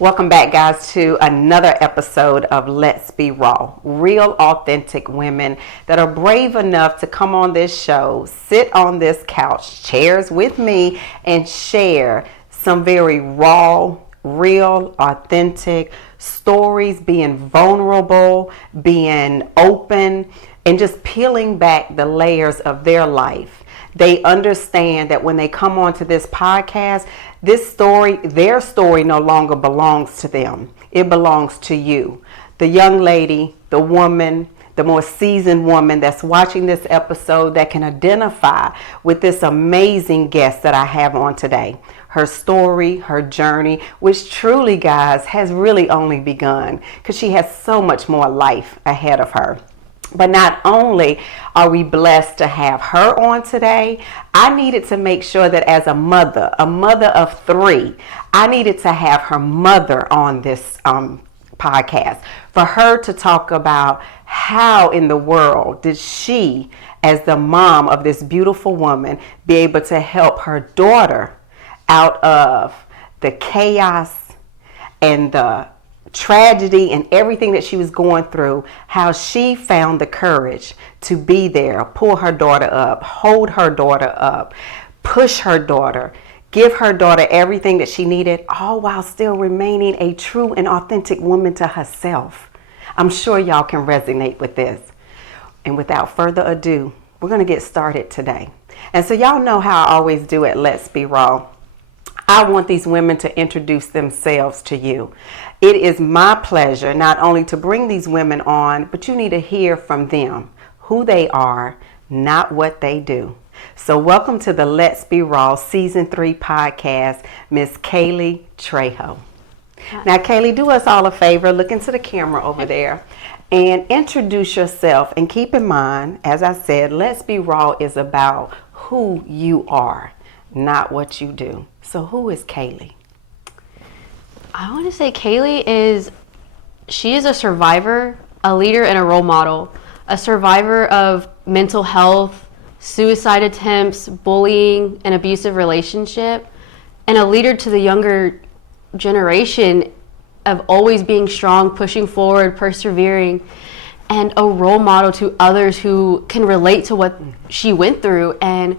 Welcome back, guys, to another episode of Let's Be Raw. Real, authentic women that are brave enough to come on this show, sit on this couch, chairs with me, and share some very raw, real, authentic stories, being vulnerable, being open, and just peeling back the layers of their life. They understand that when they come onto this podcast, their story no longer belongs to them. It belongs to you. The young lady, the woman, the more seasoned woman that's watching this episode that can identify with this amazing guest that I have on today. Her story, her journey, which truly, guys, has really only begun because she has so much more life ahead of her. But not only are we blessed to have her on today, I needed to make sure that as a mother of three, I needed to have her mother on this podcast for her to talk about how in the world did she, as the mom of this beautiful woman, be able to help her daughter out of the chaos and the tragedy and everything that she was going through, how she found the courage to be there, pull her daughter up, hold her daughter up, push her daughter, give her daughter everything that she needed, all while still remaining a true and authentic woman to herself. I'm sure y'all can resonate with this. And without further ado, we're going to get started today. And so y'all know how I always do it. Let's Be Raw. I want these women to introduce themselves to you. It is my pleasure not only to bring these women on, but you need to hear from them, who they are, not what they do. So welcome to the Let's Be Raw Season 3 podcast, Miss Kaylee Trejo. Now, Kaylee, do us all a favor, look into the camera over there and introduce yourself. And keep in mind, as I said, Let's Be Raw is about who you are, not what you do. So who is Kaylee? I want to say she is a survivor, a leader, and a role model. A survivor of mental health, suicide attempts, bullying, and abusive relationship, and a leader to the younger generation of always being strong, pushing forward, persevering, and a role model to others who can relate to what she went through and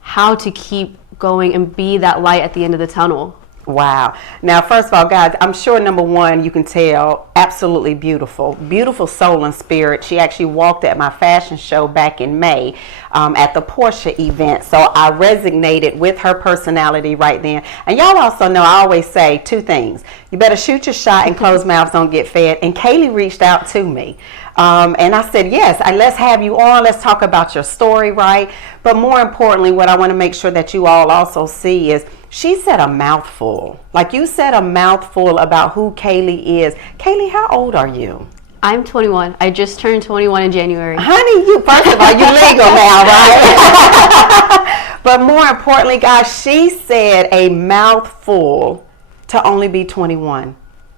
how to keep going and be that light at the end of the tunnel. Wow. Now, first of all, guys, I'm sure number one, you can tell, absolutely beautiful. Beautiful soul and spirit. She actually walked at my fashion show back in May at the Porsche event. So I resonated with her personality right then. And y'all also know I always say two things. You better shoot your shot and closed mouths don't get fed. And Kaylee reached out to me. And I said, yes, let's have you on. Let's talk about your story, right? But more importantly, what I want to make sure that you all also see is she said a mouthful. Like you said a mouthful about who Kaylee is. Kaylee, how old are you? I'm 21. I just turned 21 in January. Honey, first of all, you're legal now, right? But more importantly, guys, she said a mouthful to only be 21.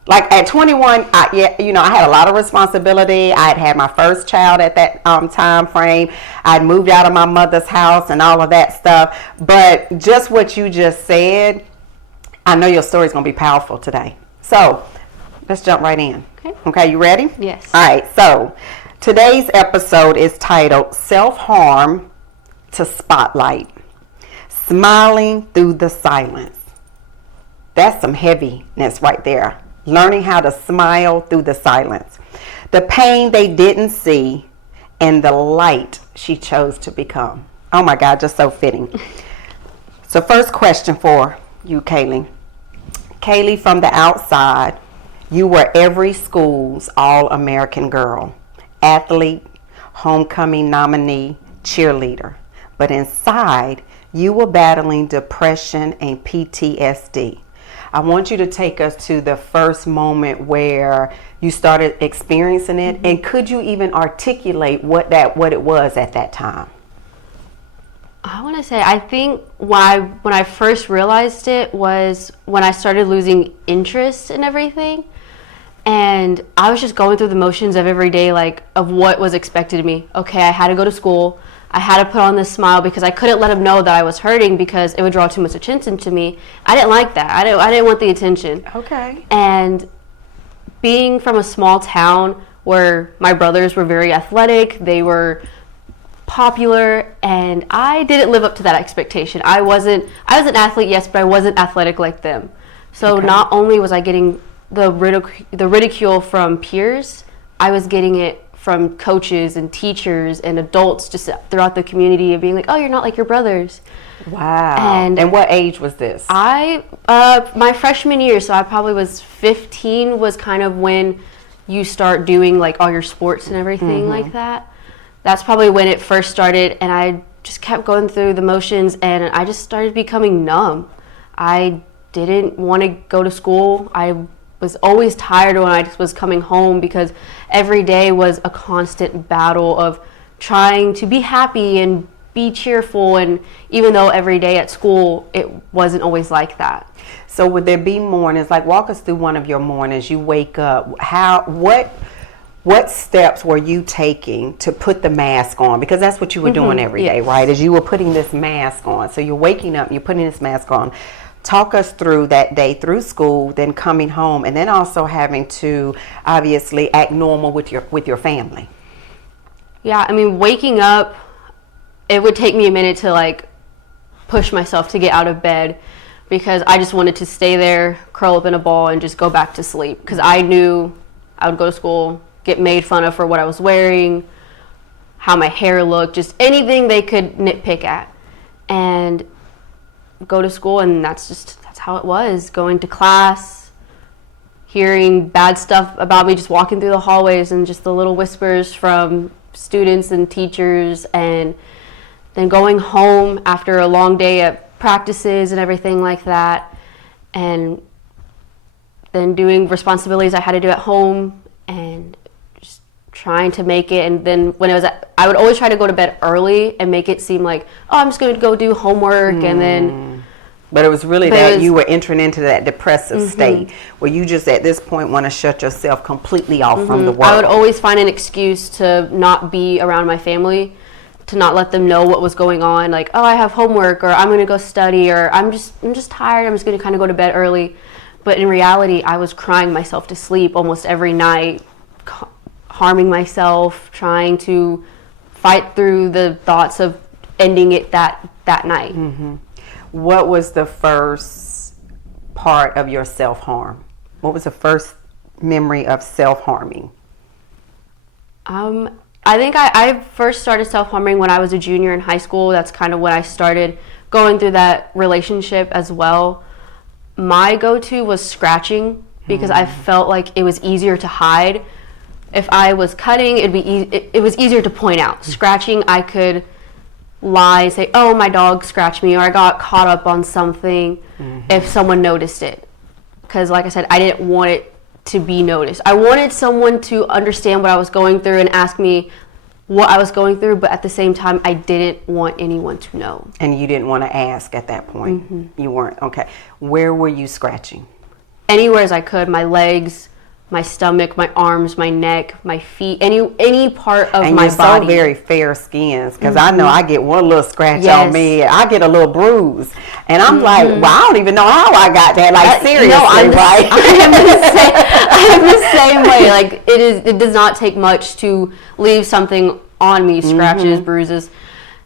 Like at 21, I had a lot of responsibility. I had my first child at that time frame. I'd moved out of my mother's house and all of that stuff. But just what you just said, I know your story is going to be powerful today. So let's jump right in. Okay, you ready? Yes. All right, so today's episode is titled Self-Harm to Spotlight, Smiling Through the Silence. That's some heaviness right there. Learning how to smile through the silence. The pain they didn't see and the light she chose to become. Oh my God, just so fitting. So first question for you, Kaylee. Kaylee, from the outside, you were every school's all-American girl. Athlete, homecoming nominee, cheerleader. But inside, you were battling depression and PTSD. I want you to take us to the first moment where you started experiencing it, and could you even articulate what it was at that time? I want to say, I think when I first realized it was when I started losing interest in everything, and I was just going through the motions of every day, like of what was expected of me. Okay, I had to go to school. I had to put on this smile because I couldn't let him know that I was hurting because it would draw too much attention to me. I didn't like that. I didn't want the attention. Okay. And being from a small town where my brothers were very athletic, they were popular, and I didn't live up to that expectation. I was an athlete, yes, but I wasn't athletic like them. So not only was I getting the ridicule from peers, I was getting it from coaches and teachers and adults just throughout the community of being like, oh, you're not like your brothers. Wow. And what age was this? My freshman year, so I probably was 15, was kind of when you start doing like all your sports and everything like that. That's probably when it first started, and I just kept going through the motions, and I just started becoming numb. I didn't want to go to school. I was always tired when I was coming home because every day was a constant battle of trying to be happy and be cheerful, and even though every day at school it wasn't always like that. So would there be mornings, like walk us through one of your mornings, you wake up, what steps were you taking to put the mask on? Because that's what you were doing every day, right? As you were putting this mask on. So you're waking up, you're putting this mask on. Talk us through that day through school, then coming home, and then also having to obviously act normal with your family. Yeah, I mean, waking up, it would take me a minute to like push myself to get out of bed because I just wanted to stay there, curl up in a ball, and just go back to sleep because I knew I would go to school, get made fun of for what I was wearing, how my hair looked, just anything they could nitpick at. And go to school, and that's how it was. Going to class, hearing bad stuff about me, just walking through the hallways, and just the little whispers from students and teachers, and then going home after a long day at practices and everything like that, and then doing responsibilities I had to do at home, and just trying to make it. And then when I would always try to go to bed early and make it seem like, oh, I'm just going to go do homework, and then. But it was really that you were entering into that depressive state where you just at this point want to shut yourself completely off from the world. I would always find an excuse to not be around my family, to not let them know what was going on. Like, oh, I have homework, or I'm going to go study, or I'm just tired. I'm just going to kind of go to bed early. But in reality, I was crying myself to sleep almost every night, harming myself, trying to fight through the thoughts of ending it that night. What was the first part of your self-harm? What was the first memory of self-harming? I think I first started self-harming when I was a junior in high school. That's kind of when I started going through that relationship as well. My go-to was scratching because I felt like it was easier to hide. If I was cutting, it was easier to point out. Scratching, I could lie, say, oh, my dog scratched me, or I got caught up on something if someone noticed it. Because like I said, I didn't want it to be noticed. I wanted someone to understand what I was going through and ask me what I was going through, but at the same time, I didn't want anyone to know. And you didn't want to ask at that point? You weren't? Okay. Where were you scratching? Anywhere as I could. My legs, my stomach, my arms, my neck, my feet, any part of my body. And you're so very fair skins, because I know I get one little scratch on me, I get a little bruise, and I'm like, well, I don't even know how I got that. Like, seriously, right? I am the same way. Like, it does not take much to leave something on me, scratches, bruises.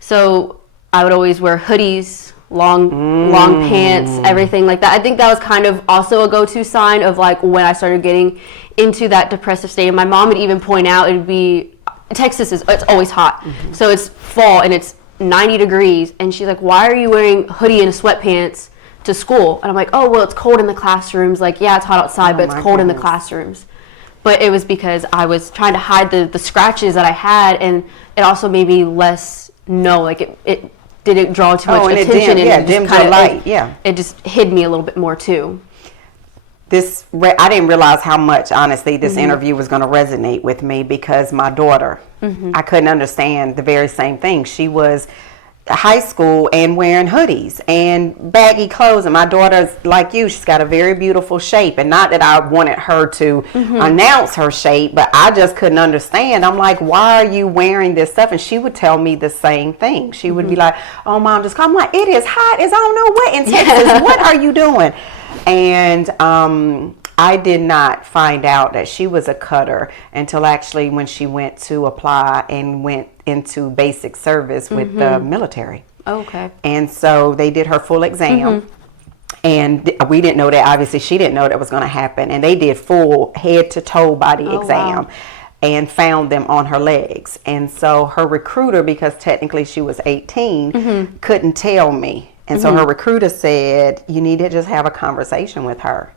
So I would always wear hoodies, long pants, everything like that. I think that was kind of also a go-to sign of like when I started getting into that depressive state. And my mom would even point out, Texas it's always hot. So it's fall and it's 90 degrees, and she's like, why are you wearing a hoodie and sweatpants to school? And I'm like, oh, well, it's cold in the classrooms. Like, yeah, it's hot outside, but it's cold in the classrooms. But it was because I was trying to hide the scratches that I had, and it also made me less know, like it didn't draw too much attention, and it dimmed your light. It just hid me a little bit more too. I didn't realize how much, honestly, this interview was going to resonate with me, because my daughter, I couldn't understand the very same thing. She was high school and wearing hoodies and baggy clothes, and my daughter's like you, she's got a very beautiful shape, and not that I wanted her to announce her shape, but I just couldn't understand. I'm like, why are you wearing this stuff? And she would tell me the same thing. She would be like, oh mom, just come. I'm like, it is hot as I don't know what in Texas. What are you doing? And I did not find out that she was a cutter until actually when she went to apply and went into basic service with the military. Okay. And so they did her full exam. And we didn't know that. Obviously, she didn't know that was going to happen. And they did full head to toe body exam. Wow. And found them on her legs. And so her recruiter, because technically she was 18, couldn't tell me. And so her recruiter said, you need to just have a conversation with her.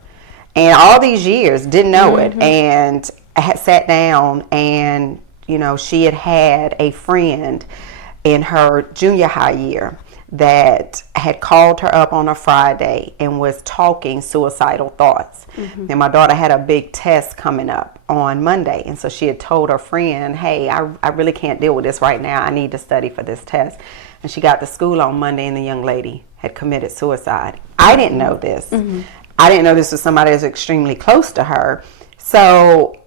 And all these years, didn't know it. And I had sat down, and, you know, she had a friend in her junior high year that had called her up on a Friday and was talking suicidal thoughts. And my daughter had a big test coming up on Monday. And so she had told her friend, hey, I really can't deal with this right now. I need to study for this test. And she got to school on Monday, and the young lady had committed suicide. I didn't know this. I didn't know this was somebody that's extremely close to her. So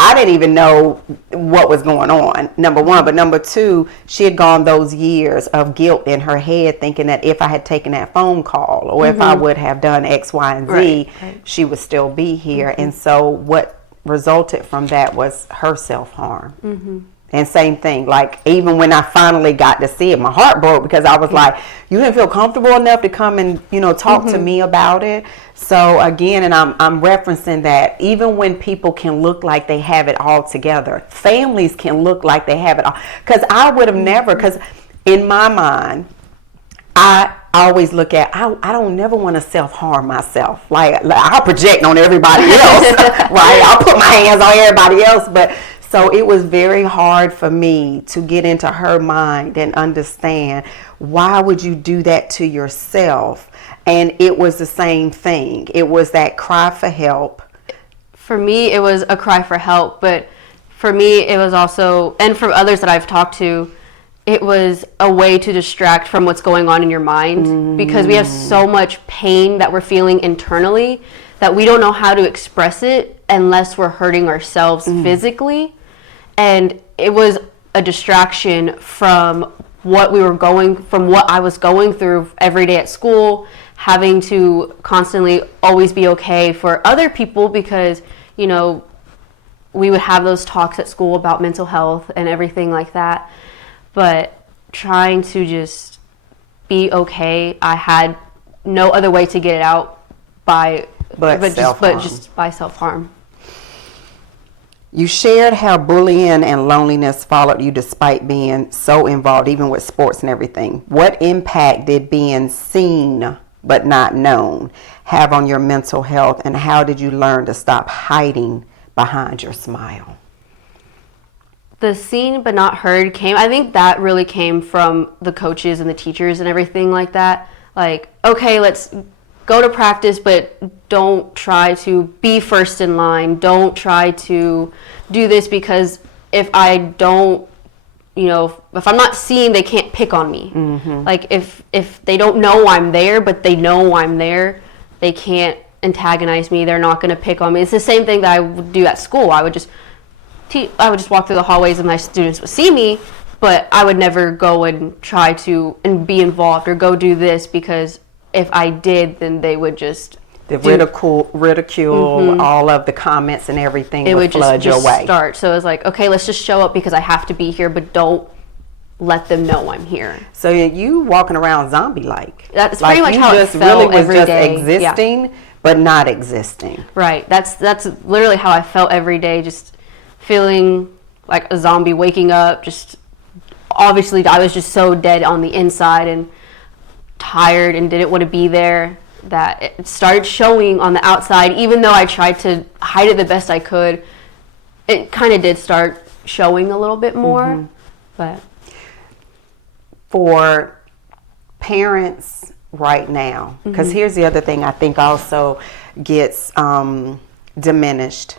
I didn't even know what was going on, number one. But number two, she had gone those years of guilt in her head, thinking that if I had taken that phone call or if I would have done X, Y, and Z, she would still be here. And so what resulted from that was her self-harm. And same thing, like even when I finally got to see it, my heart broke because I was like, you didn't feel comfortable enough to come and, you know, talk to me about it. So again, and I'm referencing that even when people can look like they have it all together, families can look like they have it all. Because I would have never, because in my mind, I always look at, I don't never want to self-harm myself. Like I'll project on everybody else, right? I'll put my hands on everybody else, but so it was very hard for me to get into her mind and understand, why would you do that to yourself? And it was the same thing. It was that cry for help. For me, it was a cry for help, but for me, it was also, and from others that I've talked to, it was a way to distract from what's going on in your mind, because we have so much pain that we're feeling internally that we don't know how to express it unless we're hurting ourselves physically. And it was a distraction from what I was going through every day at school, having to constantly always be okay for other people, because, you know, we would have those talks at school about mental health and everything like that. But trying to just be okay, I had no other way to get it out but just by self-harm. You shared how bullying and loneliness followed you despite being so involved, even with sports and everything. What impact did being seen but not known have on your mental health, and how did you learn to stop hiding behind your smile? The seen but not heard I think that really came from the coaches and the teachers and everything like that. Like, okay, let's go to practice, but don't try to be first in line. Don't try to do this, because if I don't, you know, if I'm not seen, they can't pick on me. Like if they don't know I'm there, but they know I'm there, they can't antagonize me. They're not going to pick on me. It's the same thing that I would do at school. I would just walk through the hallways and my students would see me, but I would never go and try to and be involved or go do this, because if I did, then they would just ridicule all of the comments and everything. It would flood your way. Start. So it was like, okay, let's just show up because I have to be here, but don't let them know I'm here. So you walking around zombie-like. That's pretty much how it felt every day. Existing, but not existing. Right. That's literally how I felt every day. Just feeling like a zombie, waking up. Just obviously, I was just so dead on the inside and tired and didn't want to be there, that it started showing on the outside. Even though I tried to hide it the best I could, it kind of did start showing a little bit more. But for parents right now, because here's the other thing I think also gets diminished.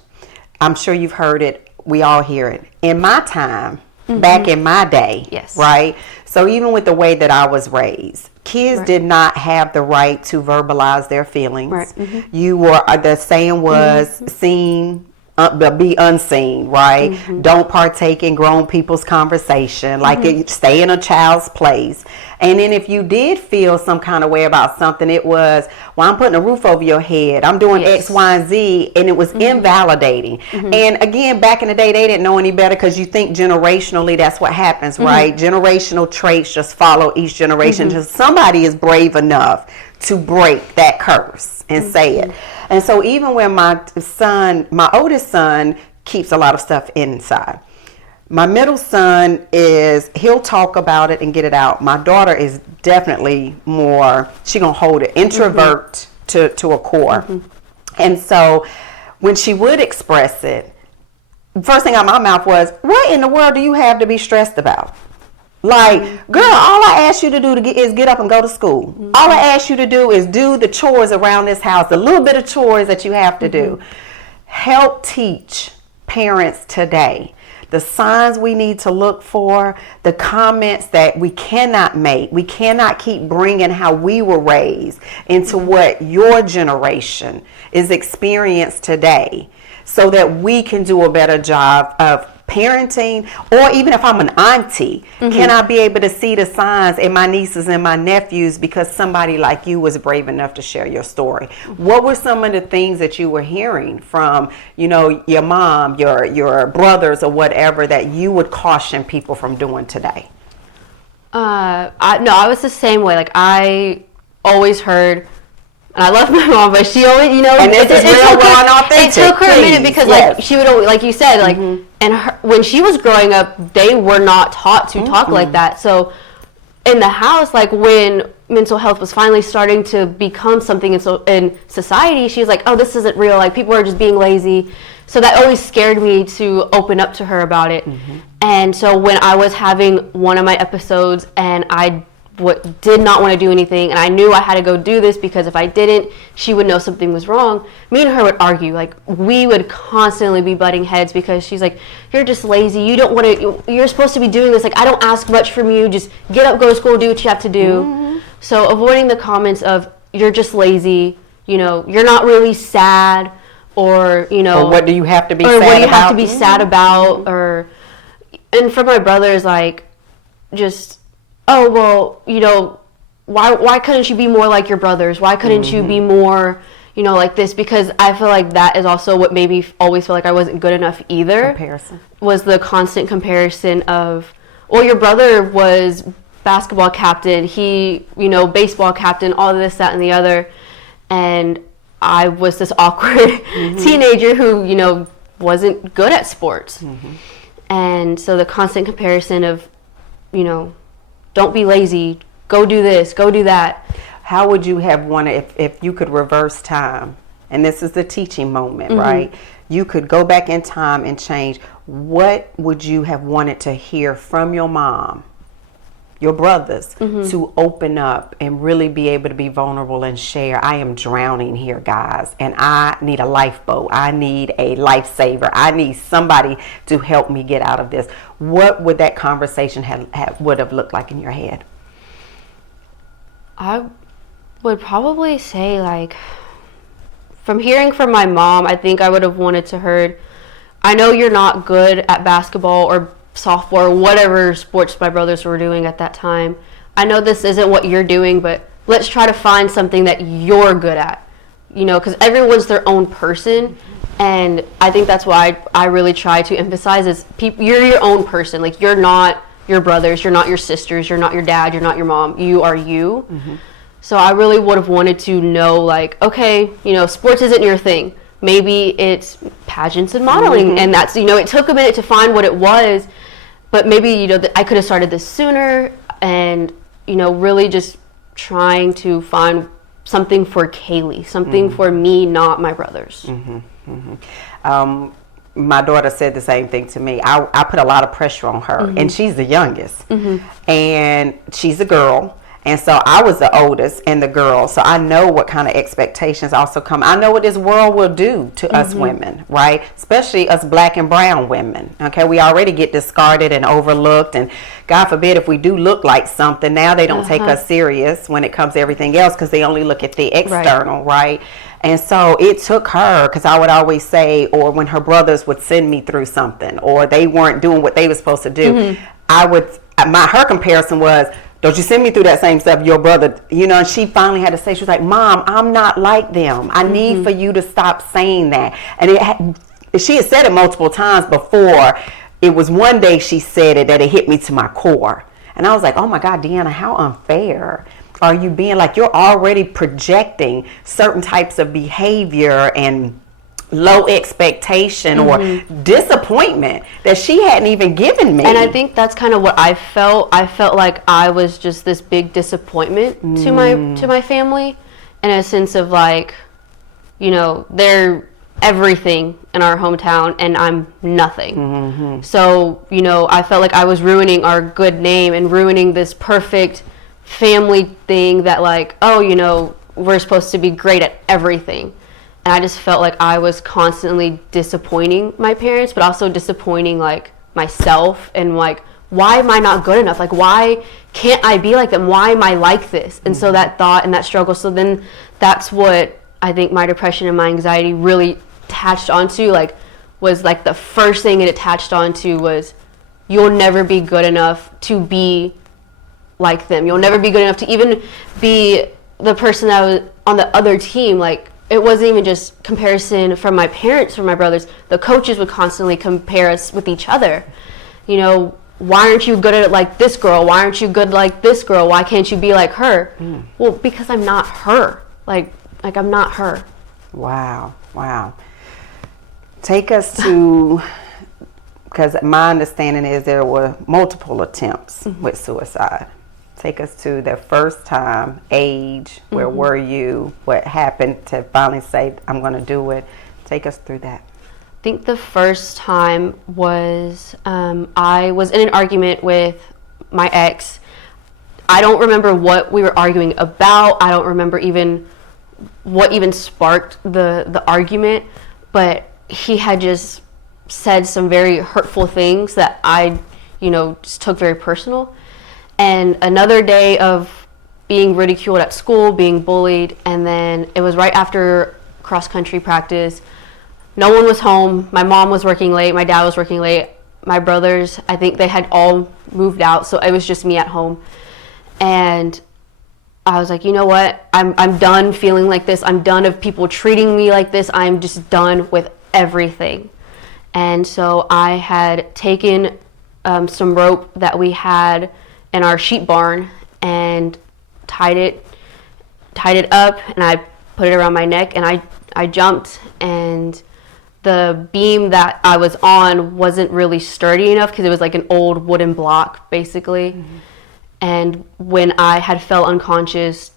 I'm sure you've heard it. We all hear it. In my time, back in my day. Yes. Right? So even with the way that I was raised, kids did not have the right to verbalize their feelings. Right. You were, the saying was, seen, but be unseen, right? Don't partake in grown people's conversation. Like, stay in a child's place. And then if you did feel some kind of way about something, it was, well, I'm putting a roof over your head, I'm doing X, Y, and Z, and it was invalidating. And again, back in the day, they didn't know any better, because you think generationally that's what happens, right? Generational traits just follow each generation until somebody is brave enough to break that curse and say it. And so even when my oldest son keeps a lot of stuff inside. My middle son he'll talk about it and get it out. My daughter is definitely more, she gonna hold it, introvert to a core. And so when she would express it, first thing out of my mouth was, what in the world do you have to be stressed about? Like, girl, all I ask you to do is get up and go to school. All I ask you to do is do the chores around this house, the little bit of chores that you have to do. Help teach parents today the signs we need to look for, the comments that we cannot make. We cannot keep bringing how we were raised into what your generation is experienced today, so that we can do a better job of parenting. Or even if I'm an auntie, can I be able to see the signs in my nieces and my nephews because somebody like you was brave enough to share your story? What were some of the things that you were hearing from, your mom, your brothers, or whatever, that you would caution people from doing today? I was the same way. Like, I always heard, and I love my mom, but she always, and this is real, raw, and authentic. It took her a minute, because like, she would always, like you said, like, and when she was growing up, they were not taught to talk like that. So in the house, like, when mental health was finally starting to become something in society, she was like, oh, this isn't real. Like, people are just being lazy. So that always scared me to open up to her about it. And so when I was having one of my episodes and I did not want to do anything, and I knew I had to go do this, because if I didn't, she would know something was wrong, me and her would argue. Like, we would constantly be butting heads, because she's like, you're just lazy, you don't want to, you're supposed to be doing this, like, I don't ask much from you, just get up, go to school, do what you have to do. So avoiding the comments of, you're just lazy, you're not really sad, or or what do you have to be sad about? What do you have to be sad about? Or, and for my brothers, like, just, oh, well, why couldn't you be more like your brothers? Why couldn't you be more, like this? Because I feel like that is also what made me always feel like I wasn't good enough either. Comparison. Was the constant comparison of, well, your brother was basketball captain, he, baseball captain, all this, that, and the other. And I was this awkward teenager who, wasn't good at sports. And so the constant comparison of, don't be lazy, go do this, go do that. How would you have wanted, if you could reverse time, and this is the teaching moment, right? You could go back in time and change. What would you have wanted to hear from your mom, your brothers, to open up and really be able to be vulnerable and share? I am drowning here, guys, and I need a lifeboat. I need a lifesaver. I need somebody to help me get out of this. What would that conversation would have looked like in your head? I would probably say, like, from hearing from my mom, I think I would have wanted to heard, I know you're not good at basketball or softball or whatever sports my brothers were doing at that time. I know this isn't what you're doing, but let's try to find something that you're good at, because everyone's their own person. And I think that's why I really try to emphasize is you're your own person. Like, you're not your brothers, you're not your sisters, you're not your dad, you're not your mom, you are you. So I really would have wanted to know, like, okay, sports isn't your thing. Maybe it's pageants and modeling, and that's, it took a minute to find what it was, but maybe, I could have started this sooner, and, really just trying to find something for Kaylee, something for me, not my brothers. My daughter said the same thing to me. I put a lot of pressure on her, and she's the youngest, and she's a girl. And so I was the oldest and the girl. So I know what kind of expectations also come. I know what this world will do to us women, right? Especially us black and brown women. Okay, we already get discarded and overlooked. And God forbid if we do look like something, now they don't take us serious when it comes to everything else because they only look at the external, right? And so it took her, because I would always say, or when her brothers would send me through something, or they weren't doing what they were supposed to do, her comparison was, don't you send me through that same stuff, your brother, and she finally had to say, she was like, Mom, I'm not like them. I need for you to stop saying that. And she had said it multiple times before. It was one day she said it that it hit me to my core. And I was like, oh my God, Deanna, how unfair are you being? Like, you're already projecting certain types of behavior and low expectation or disappointment that she hadn't even given me. And I think that's kind of what I felt. I felt like I was just this big disappointment to my family, in a sense of like, they're everything in our hometown and I'm nothing. So, I felt like I was ruining our good name and ruining this perfect family thing that like, we're supposed to be great at everything. And I just felt like I was constantly disappointing my parents, but also disappointing like myself, and like, why am I not good enough? Like, why can't I be like them? Why am I like this? And so that thought and that struggle, so then that's what I think my depression and my anxiety really attached onto, like, was like the first thing it attached onto was, you'll never be good enough to be like them. You'll never be good enough to even be the person that was on the other team. Like, it wasn't even just comparison from my parents, from my brothers. The coaches would constantly compare us with each other. Why aren't you good at it like this girl? Why aren't you good like this girl? Why can't you be like her? Well, because I'm not her. Like I'm not her. Wow. Take us to, because my understanding is there were multiple attempts with suicide. Take us to the first time, age, where were you, what happened to finally say, I'm going to do it. Take us through that. I think the first time was, I was in an argument with my ex. I don't remember what we were arguing about. I don't remember even what even sparked the argument, but he had just said some very hurtful things that I, just took very personal. And another day of being ridiculed at school, being bullied, and then it was right after cross-country practice. No one was home. My mom was working late. My dad was working late. My brothers, I think they had all moved out, so it was just me at home. And I was like, you know what? I'm done feeling like this. I'm done of people treating me like this. I'm just done with everything. And so I had taken some rope that we had in our sheep barn and tied it up, and I put it around my neck, and I jumped, and the beam that I was on wasn't really sturdy enough because it was like an old wooden block basically. And when I had fell unconscious,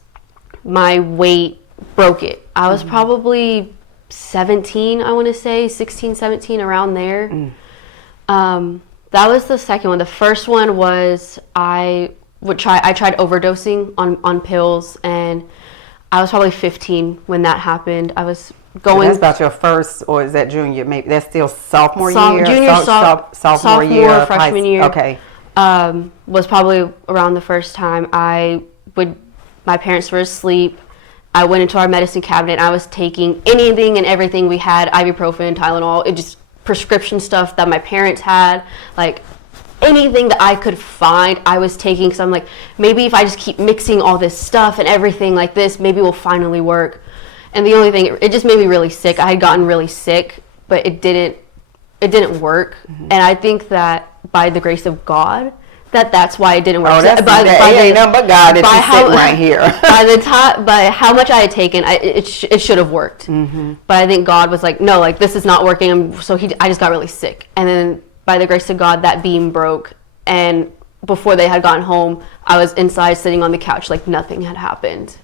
my weight broke it. I was probably 17, I want to say 16, 17, around there. That was the second one. The first one was I tried overdosing on pills, and I was probably 15 when that happened. I was going. So that's about your first, or is that junior? Maybe that's still sophomore year. Junior, sophomore year, freshman year. Okay. Was probably around the first time. My parents were asleep. I went into our medicine cabinet. I was taking anything and everything we had, ibuprofen, Tylenol, prescription stuff that my parents had, like anything that I could find, I was taking, because I'm like, maybe if I just keep mixing all this stuff and everything like this, maybe it will finally work. And the only thing, it just made me really sick. I had gotten really sick, but it didn't work. And I think that by the grace of God, that's why it didn't work. Oh, ain't nothing but God that you sitting right here. by how much I had taken, it should have worked. But I think God was like, no, like this is not working. So I just got really sick. And then by the grace of God, that beam broke. And before they had gotten home, I was inside sitting on the couch like nothing had happened.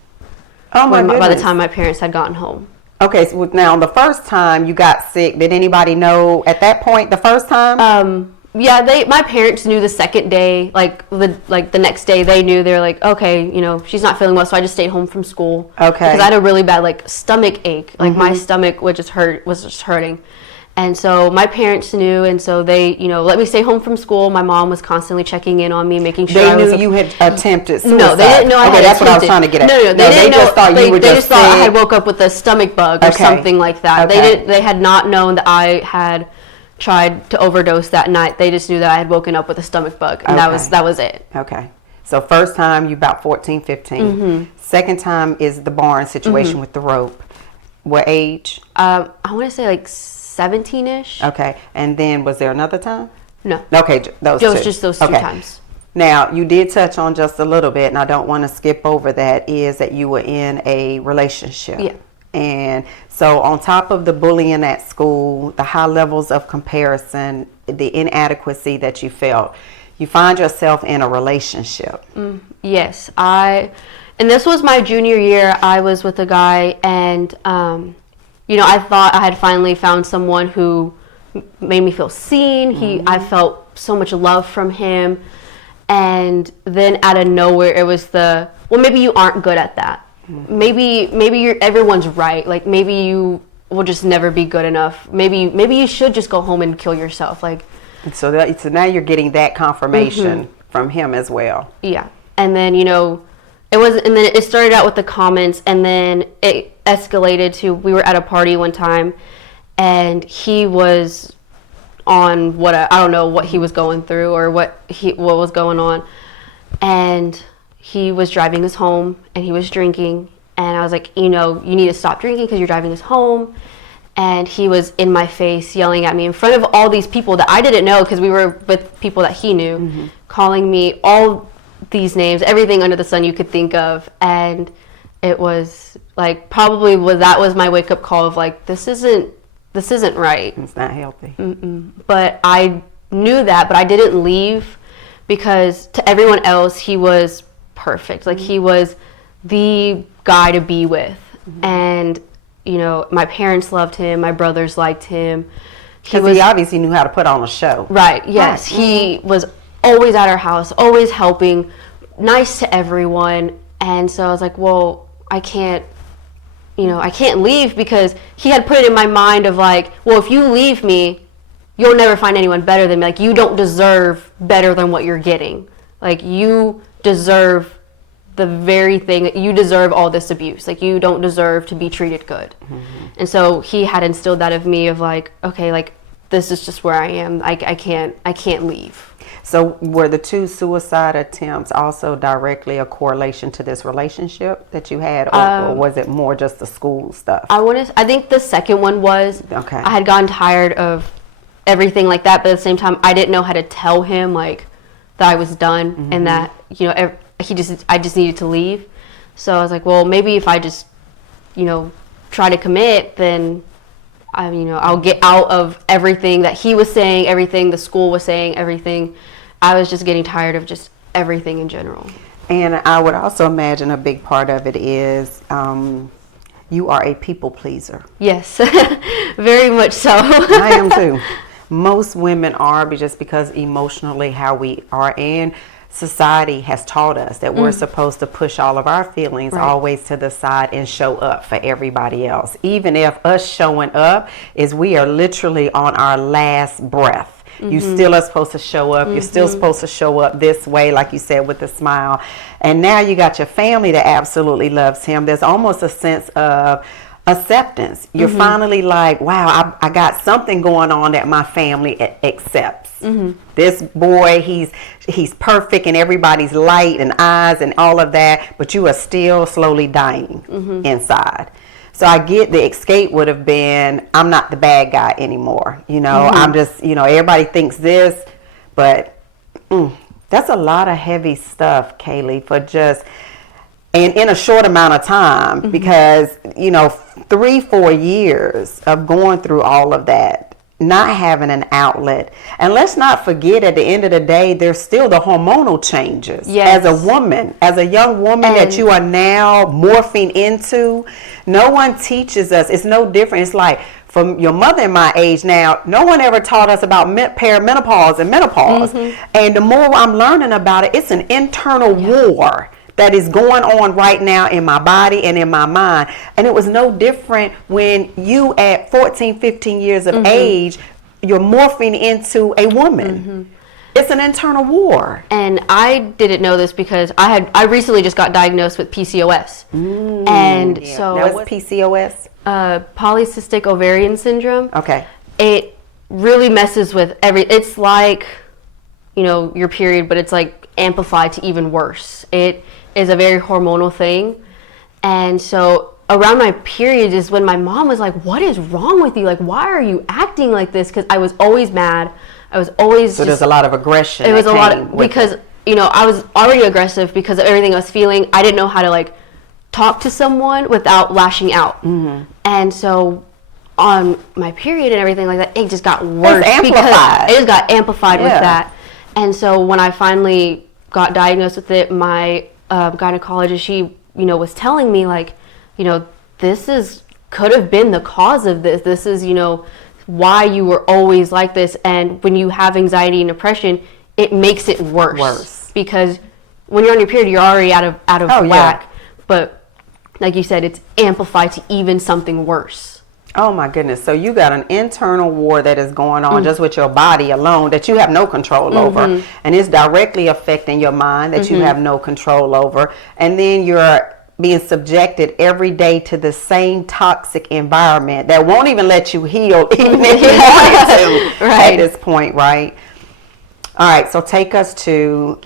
Oh my goodness. By the time my parents had gotten home. Okay, so now the first time you got sick, did anybody know at that point the first time? Yeah, my parents knew the second day, like the next day they knew. They're like, okay, you know, she's not feeling well, so I just stayed home from school. Okay. Because I had a really bad like stomach ache, like my stomach was just hurting, and so my parents knew, and so they, you know, let me stay home from school. My mom was constantly checking in on me, making sure they knew you had attempted suicide. No, they didn't know I had that's attempted. what I was trying to get at. No, they just thought you were they just thought I sick. had woke up with a stomach bug or something like that. Okay. They had not known that I had tried to overdose that night. They just knew that I had woken up with a stomach bug, and that was it. Okay. So first time you about 14, 15. Second time is the barn situation with the rope. What age? I want to say like 17-ish. Okay. And then was there another time? No. Okay, those two. It was just those two times. Now, you did touch on just a little bit, and I don't want to skip over that, is that you were in a relationship. Yeah. And so on top of the bullying at school, the high levels of comparison, the inadequacy that you felt, you find yourself in a relationship. Yes. And this was my junior year. I was with a guy, and, you know, I thought I had finally found someone who made me feel seen. I felt so much love from him. And then out of nowhere, it was well, maybe you aren't good at that. Maybe everyone's right. Like maybe you will just never be good enough. Maybe you should just go home and kill yourself. Like so now you're getting that confirmation from him as well. Yeah. And then, you know, and then it started out with the comments, and then it escalated to, we were at a party one time, and he was on I don't know what he was going through or what was going on, and he was driving us home and he was drinking, and I was like, you know, you need to stop drinking because you're driving us home. And he was in my face yelling at me in front of all these people that I didn't know, because we were with people that he knew, calling me all these names, everything under the sun you could think of. And it was like, that was my wake up call of like, this isn't right. It's not healthy. But I knew that, but I didn't leave, because to everyone else he was perfect. Like he was the guy to be with. And you know, my parents loved him, my brothers liked him. Because he obviously knew how to put on a show. Right, yes. He was always at our house, always helping, nice to everyone. And so I was like, well, I can't leave, because he had put it in my mind of like, well, if you leave me, you'll never find anyone better than me. Like, you don't deserve better than what you're getting. Like, you deserve the very thing, you deserve all this abuse. Like, you don't deserve to be treated good. And so he had instilled that of me of like, okay, like, this is just where I am. I can't leave. So were the 2 suicide attempts also directly a correlation to this relationship that you had, or was it more just the school stuff? I think the second one was, okay. I had gotten tired of everything like that, but at the same time, I didn't know how to tell him like that I was done and that, you know, I just needed to leave. So I was like, well, maybe if I just, you know, try to commit, then I'll get out of everything that he was saying, everything the school was saying, everything. I was just getting tired of just everything in general. And I would also imagine a big part of it is you are a people pleaser. Yes, very much so. I am too. Most women are, just because emotionally how we are, and society has taught us that we're supposed to push all of our feelings always to the side and show up for everybody else. Even if us showing up is we are literally on our last breath. You still are supposed to show up. You're still supposed to show up this way, like you said, with a smile. And now you got your family that absolutely loves him. There's almost a sense of acceptance. You're finally like, wow, I got something going on that my family accepts. This boy, he's perfect, and everybody's light and eyes and all of that, but you are still slowly dying inside. So I get the escape would have been, I'm not the bad guy anymore. You know, I'm just, you know, everybody thinks this, but that's a lot of heavy stuff, Kaylee, for just, and in a short amount of time, because, you know, 3-4 years of going through all of that, not having an outlet. And let's not forget, at the end of the day, there's still the hormonal changes. Yes. As a woman, as a young woman that you are now morphing into, no one teaches us. It's no different. It's like from your mother and my age now, no one ever taught us about perimenopause and menopause. And the more I'm learning about it, it's an internal war that is going on right now in my body and in my mind. And it was no different when you at 14, 15 years of age, you're morphing into a woman. It's an internal war. And I didn't know this because I recently just got diagnosed with PCOS. And so now what's PCOS? Polycystic ovarian syndrome. Okay. It really messes with it's like, your period, but it's like amplified to even worse. It is a very hormonal thing. And so around my period is when my mom was like, what is wrong with you? Like, why are you acting like this? Because I was always mad. I was always there's a lot of aggression. It was a lot of, because, I was already aggressive because of everything I was feeling. I didn't know how to like talk to someone without lashing out. And so on my period and everything like that, it just got worse. It just got amplified with that. And so when I finally got diagnosed with it, my gynecologist, she, was telling me like, this could have been the cause of this. This is, why you were always like this. And when you have anxiety and depression, it makes it worse. Because when you're on your period, you're already out of whack. But like you said, it's amplified to even something worse. Oh my goodness. So you got an internal war that is going on just with your body alone that you have no control over. And it's directly affecting your mind that you have no control over. And then you're being subjected every day to the same toxic environment that won't even let you heal even if you wanted to at this point, right? All right. So take us to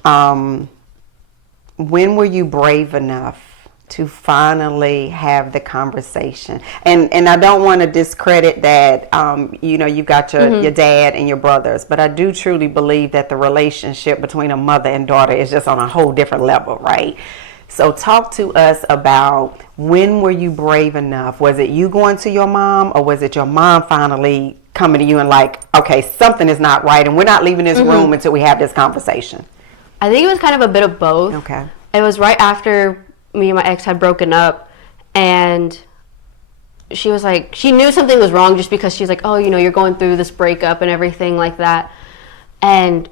when were you brave enough to finally have the conversation? And I don't want to discredit that, you've got your dad and your brothers, but I do truly believe that the relationship between a mother and daughter is just on a whole different level, right? So talk to us about, when were you brave enough? Was it you going to your mom, or was it your mom finally coming to you and like, okay, something is not right and we're not leaving this room until we have this conversation? I think it was kind of a bit of both. Okay. It was right after me and my ex had broken up, and she was like, she knew something was wrong just because she's like, oh, you're going through this breakup and everything like that. And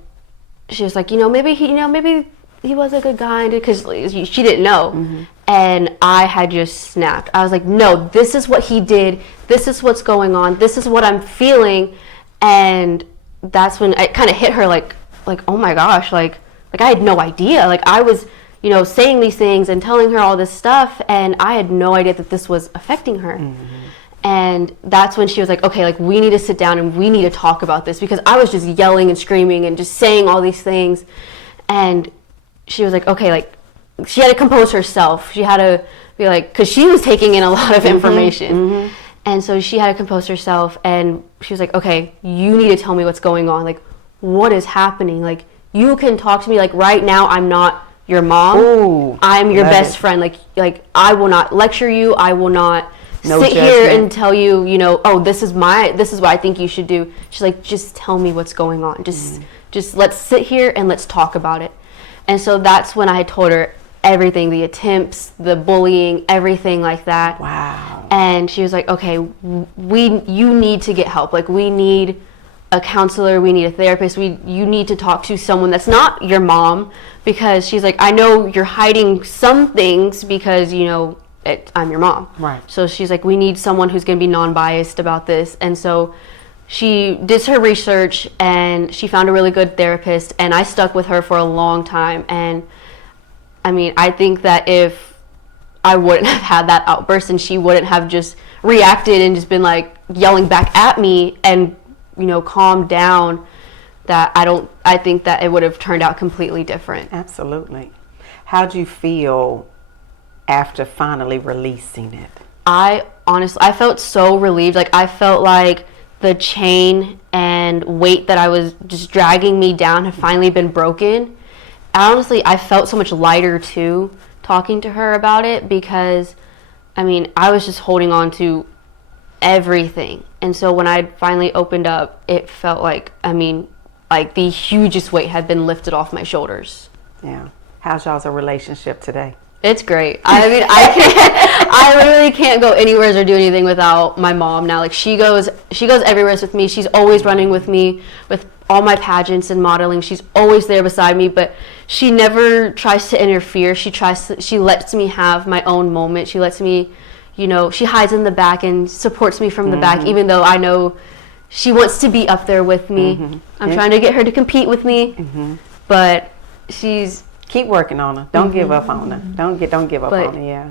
she was like, maybe he was a good guy, because she didn't know. And I had just snapped. I was like, no, this is what he did. This is what's going on. This is what I'm feeling. And that's when it kind of hit her like, oh my gosh, like I had no idea. Like I was, saying these things and telling her all this stuff, and I had no idea that this was affecting her. And that's when she was like, okay, like we need to sit down and we need to talk about this, because I was just yelling and screaming and just saying all these things. And she was like, okay, like she had to compose herself. She had to be like, because she was taking in a lot of information. And so she had to compose herself, and she was like, okay, you need to tell me what's going on. Like, what is happening? Like, you can talk to me. Like, right now, I'm not your mom. Ooh, I'm your best friend. Like I will not lecture you. I will not sit here and tell you, oh, this is what I think you should do. She's like, just tell me what's going on. Just let's sit here and let's talk about it. And so that's when I told her everything, the attempts, the bullying, everything like that. Wow. And she was like, okay, you need to get help. Like, we need a counselor, we need a therapist, you need to talk to someone that's not your mom, because she's like, I know you're hiding some things because, I'm your mom. Right. So she's like, we need someone who's going to be non-biased about this. And so she did her research, and she found a really good therapist, and I stuck with her for a long time. And I mean, I think that if I wouldn't have had that outburst and she wouldn't have just reacted and just been like yelling back at me and, calmed down, that I think that it would have turned out completely different. Absolutely. How'd you feel after finally releasing it? I felt so relieved. Like, I felt like the chain and weight that I was just dragging me down had finally been broken. Honestly, I felt so much lighter too talking to her about it, because I was just holding on to everything. And so when I finally opened up, it felt like the hugest weight had been lifted off my shoulders. Yeah. How's y'all's relationship today? It's great. I mean, I literally can't go anywhere or do anything without my mom now. Like she goes everywhere with me. She's always running with me with all my pageants and modeling. She's always there beside me, but she never tries to interfere. She lets me have my own moment. She lets me, she hides in the back and supports me from the back, even though I know she wants to be up there with me. I'm trying to get her to compete with me, but she's... Keep working on her. Don't give up on her. Don't give up on her, yeah.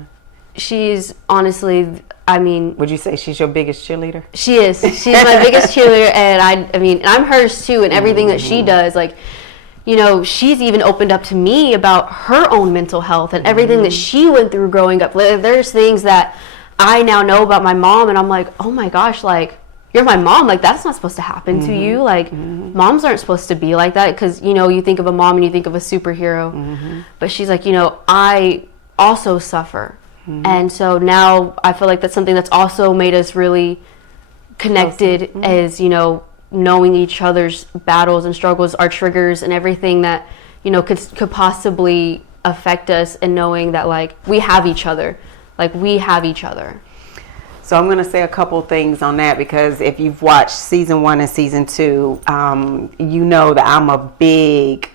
She's honestly, I mean... Would you say she's your biggest cheerleader? She is. She's my biggest cheerleader, and I mean, and I'm hers too, and everything that she does, like, she's even opened up to me about her own mental health and everything that she went through growing up. There's things that I now know about my mom, and I'm like, oh my gosh, like, you're my mom, like that's not supposed to happen to you, like moms aren't supposed to be like that, because you think of a mom and you think of a superhero, but she's like, I also suffer, and so now I feel like that's something that's also made us really connected, as knowing each other's battles and struggles, our triggers and everything that could possibly affect us, and knowing that like we have each other. So I'm going to say a couple things on that, because if you've watched season 1 and season 2, you know that I'm a big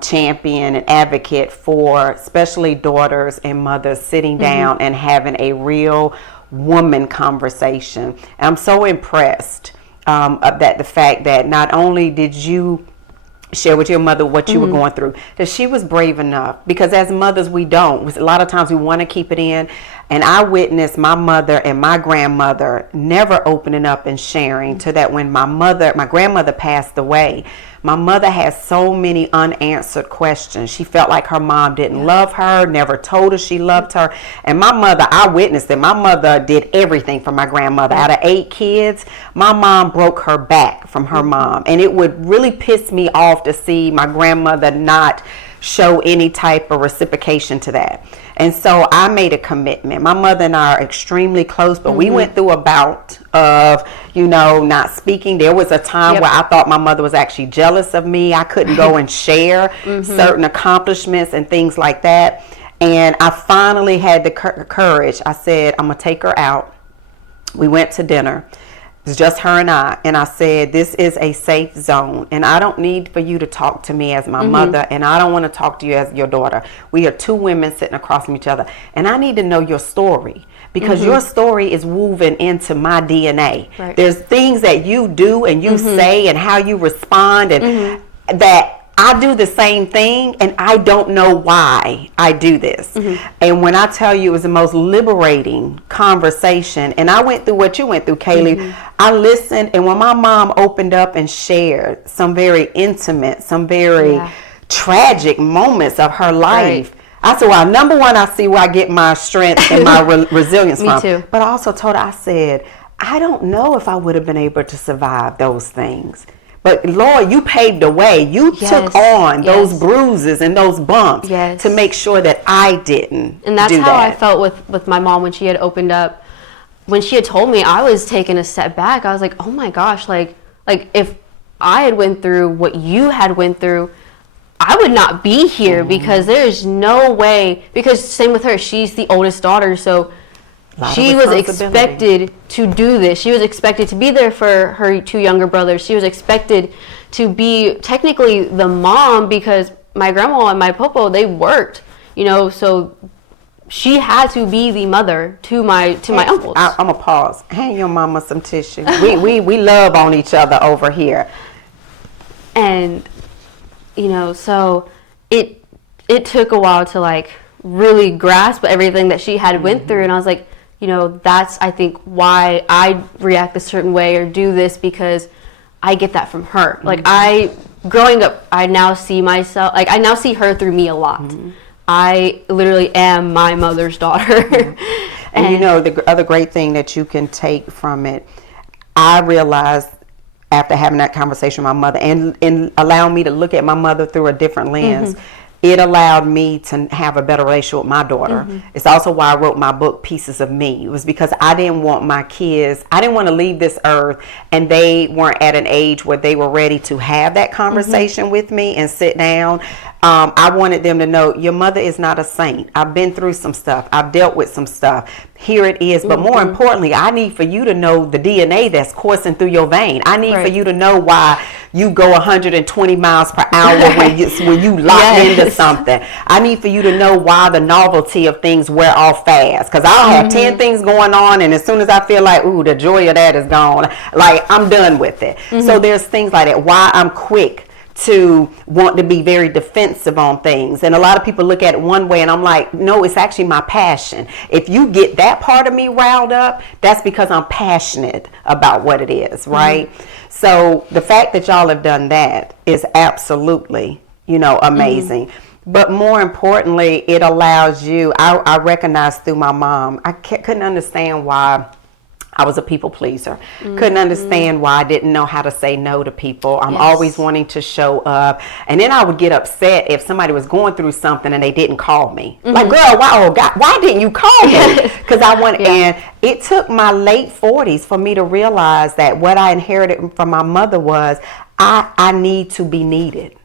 champion and advocate for especially daughters and mothers sitting down and having a real woman conversation. And I'm so impressed of that, the fact that not only did you share with your mother what you were going through, that she was brave enough, because as mothers we don't. A lot of times we want to keep it in, and I witnessed my mother and my grandmother never opening up and sharing, to that when my grandmother passed away, my mother had so many unanswered questions. She felt like her mom didn't love her, never told her she loved her. And my mother, I witnessed it. My mother did everything for my grandmother. Out of 8 kids, my mom broke her back from her mom. And it would really piss me off to see my grandmother not show any type of reciprocation to that. And so I made a commitment. My mother and I are extremely close, but we went through a bout of, not speaking. There was a time where I thought my mother was actually jealous of me. I couldn't go and share certain accomplishments and things like that. And I finally had the courage. I said, I'm going to take her out. We went to dinner. It was just her and I said, this is a safe zone, and I don't need for you to talk to me as my mother, and I don't want to talk to you as your daughter. We are 2 women sitting across from each other, and I need to know your story, because your story is woven into my DNA. Right. There's things that you do and you say and how you respond, and that I do the same thing, and I don't know why I do this. And when I tell you, it was the most liberating conversation, and I went through what you went through, Kaylee. I listened, and when my mom opened up and shared some very intimate, some very tragic moments of her life, I said, well, number one, I see where I get my strength and my resilience from. Too. But I also told her, I said, I don't know if I would have been able to survive those things. But Lord, you paved the way. You took on those bruises and those bumps to make sure that I didn't. And that's how I felt with my mom when she had opened up. When she had told me, I was taking a step back. I was like, oh my gosh, like if I had went through what you had went through, I would not be here, because there's no way. Because same with her, she's the oldest daughter, so she was expected to do this. She was expected to be there for her 2 younger brothers. She was expected to be technically the mom, because my grandma and my popo, they worked, so she had to be the mother to my uncles. I'm gonna pause. Hand your mama some tissue. We love on each other over here. And so it took a while to like really grasp everything that she had went through, and I was like, that's, I think, why I react a certain way or do this, because I get that from her. Like, growing up, I now see myself, I now see her through me a lot. I literally am my mother's daughter. And the other great thing that you can take from it, I realized after having that conversation with my mother and allowing me to look at my mother through a different lens, it allowed me to have a better relationship with my daughter. It's also why I wrote my book, Pieces of Me. It was because I didn't want my kids, I didn't want to leave this earth and they weren't at an age where they were ready to have that conversation with me and sit down. I wanted them to know, your mother is not a saint. I've been through some stuff. I've dealt with some stuff. Here it is. But more importantly, I need for you to know the DNA that's coursing through your vein. I need for you to know why you go 120 miles per hour when you lock into something. I need for you to know why the novelty of things wear off fast. Because I'll have 10 things going on, and as soon as I feel like, ooh, the joy of that is gone, like, I'm done with it. So there's things like that. Why I'm quick to want to be very defensive on things. And a lot of people look at it one way, and I'm like, no, it's actually my passion. If you get that part of me riled up, that's because I'm passionate about what it is, right? So the fact that y'all have done that is absolutely, amazing. But more importantly, it allows you, I recognize through my mom, I couldn't understand why I was a people pleaser. Couldn't understand why I didn't know how to say no to people. I'm always wanting to show up. And then I would get upset if somebody was going through something and they didn't call me. Like, girl, why didn't you call me? Because I went, and it took my late 40s for me to realize that what I inherited from my mother was, I need to be needed.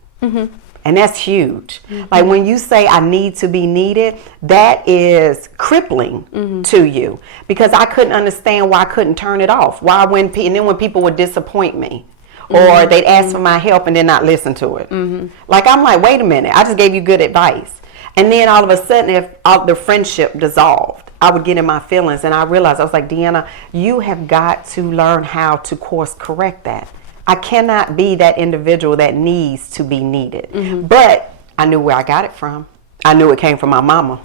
And that's huge. Like, when you say I need to be needed, that is crippling to you, because I couldn't understand why I couldn't turn it off. And then when people would disappoint me, or they'd ask for my help and then not listen to it. Like, I'm like, wait a minute, I just gave you good advice. And then all of a sudden, if the friendship dissolved, I would get in my feelings, and I realized, I was like, Deanna, you have got to learn how to course correct that. I cannot be that individual that needs to be needed. But I knew where I got it from. I knew it came from my mama.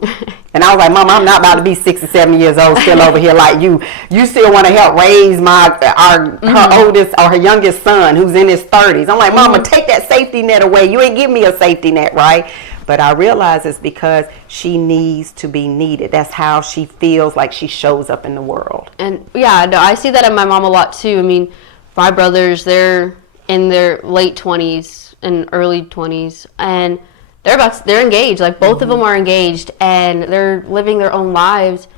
And I was like, Mama, I'm not about to be 60, 70 years old still over here like you. You still want to help raise her oldest or her youngest son who's in his 30s. I'm like, Mama, take that safety net away. You ain't give me a safety net, right? But I realize it's because she needs to be needed. That's how she feels like she shows up in the world. And I see that in my mom a lot too. I mean, my brothers, they're in their late 20s and early 20s, and they're engaged. Like, both of them are engaged, and they're living their own lives.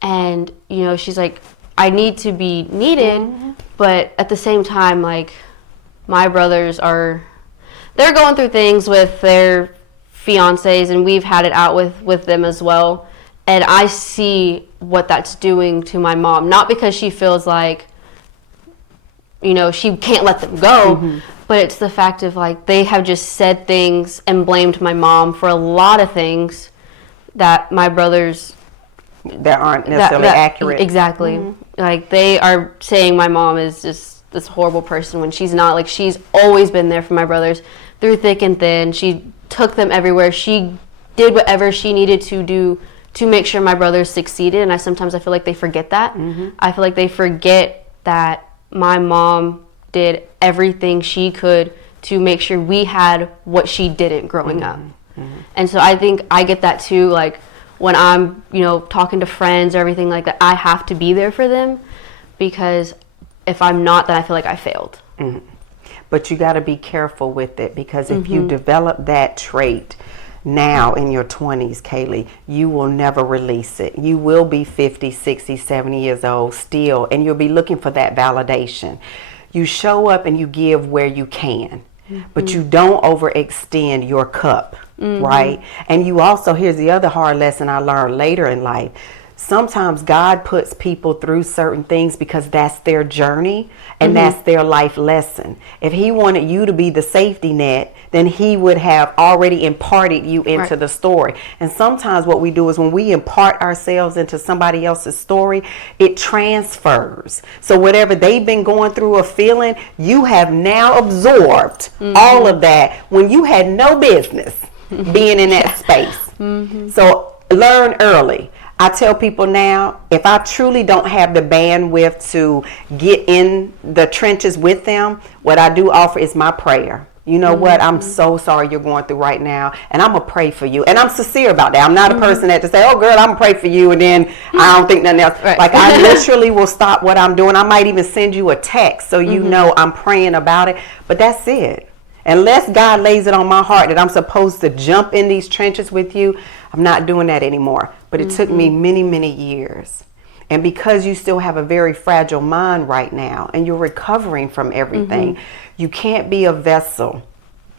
And she's like, I need to be needed, but at the same time, like, my brothers they're going through things with their fiancés, and we've had it out with them as well. And I see what that's doing to my mom, not because she feels like, she can't let them go, but it's the fact of, like, they have just said things and blamed my mom for a lot of things that my brothers that aren't necessarily accurate. Exactly. Like, they are saying my mom is just this horrible person when she's not. Like, she's always been there for my brothers through thick and thin. She took them everywhere. She did whatever she needed to do to make sure my brothers succeeded. And sometimes I feel like they forget that. I feel like they forget that my mom did everything she could to make sure we had what she didn't growing up. And so I think I get that too, like, when I'm, talking to friends or everything like that, I have to be there for them, because if I'm not, then I feel like I failed. But you got to be careful with it, because if you develop that trait now in your 20s, Kaylee, you will never release it. You will be 50, 60, 70 years old still, and you'll be looking for that validation. You show up and you give where you can, but you don't overextend your cup, right? And you also, here's the other hard lesson I learned later in life. Sometimes God puts people through certain things because that's their journey and that's their life lesson. If he wanted you to be the safety net, then he would have already imparted you into the story. And sometimes what we do is, when we impart ourselves into somebody else's story, it transfers. So whatever they've been going through or feeling, you have now absorbed all of that when you had no business being in that space. So learn early. I tell people now, if I truly don't have the bandwidth to get in the trenches with them, what I do offer is my prayer. You know what? I'm so sorry you're going through right now, and I'm going to pray for you. And I'm sincere about that. I'm not a person that to say, oh, girl, I'm going to pray for you, and then I don't think nothing else. Like, I literally will stop what I'm doing. I might even send you a text so you know I'm praying about it. But that's it. Unless God lays it on my heart that I'm supposed to jump in these trenches with you, I'm not doing that anymore. But it took me many, many years. And because you still have a very fragile mind right now and you're recovering from everything, you can't be a vessel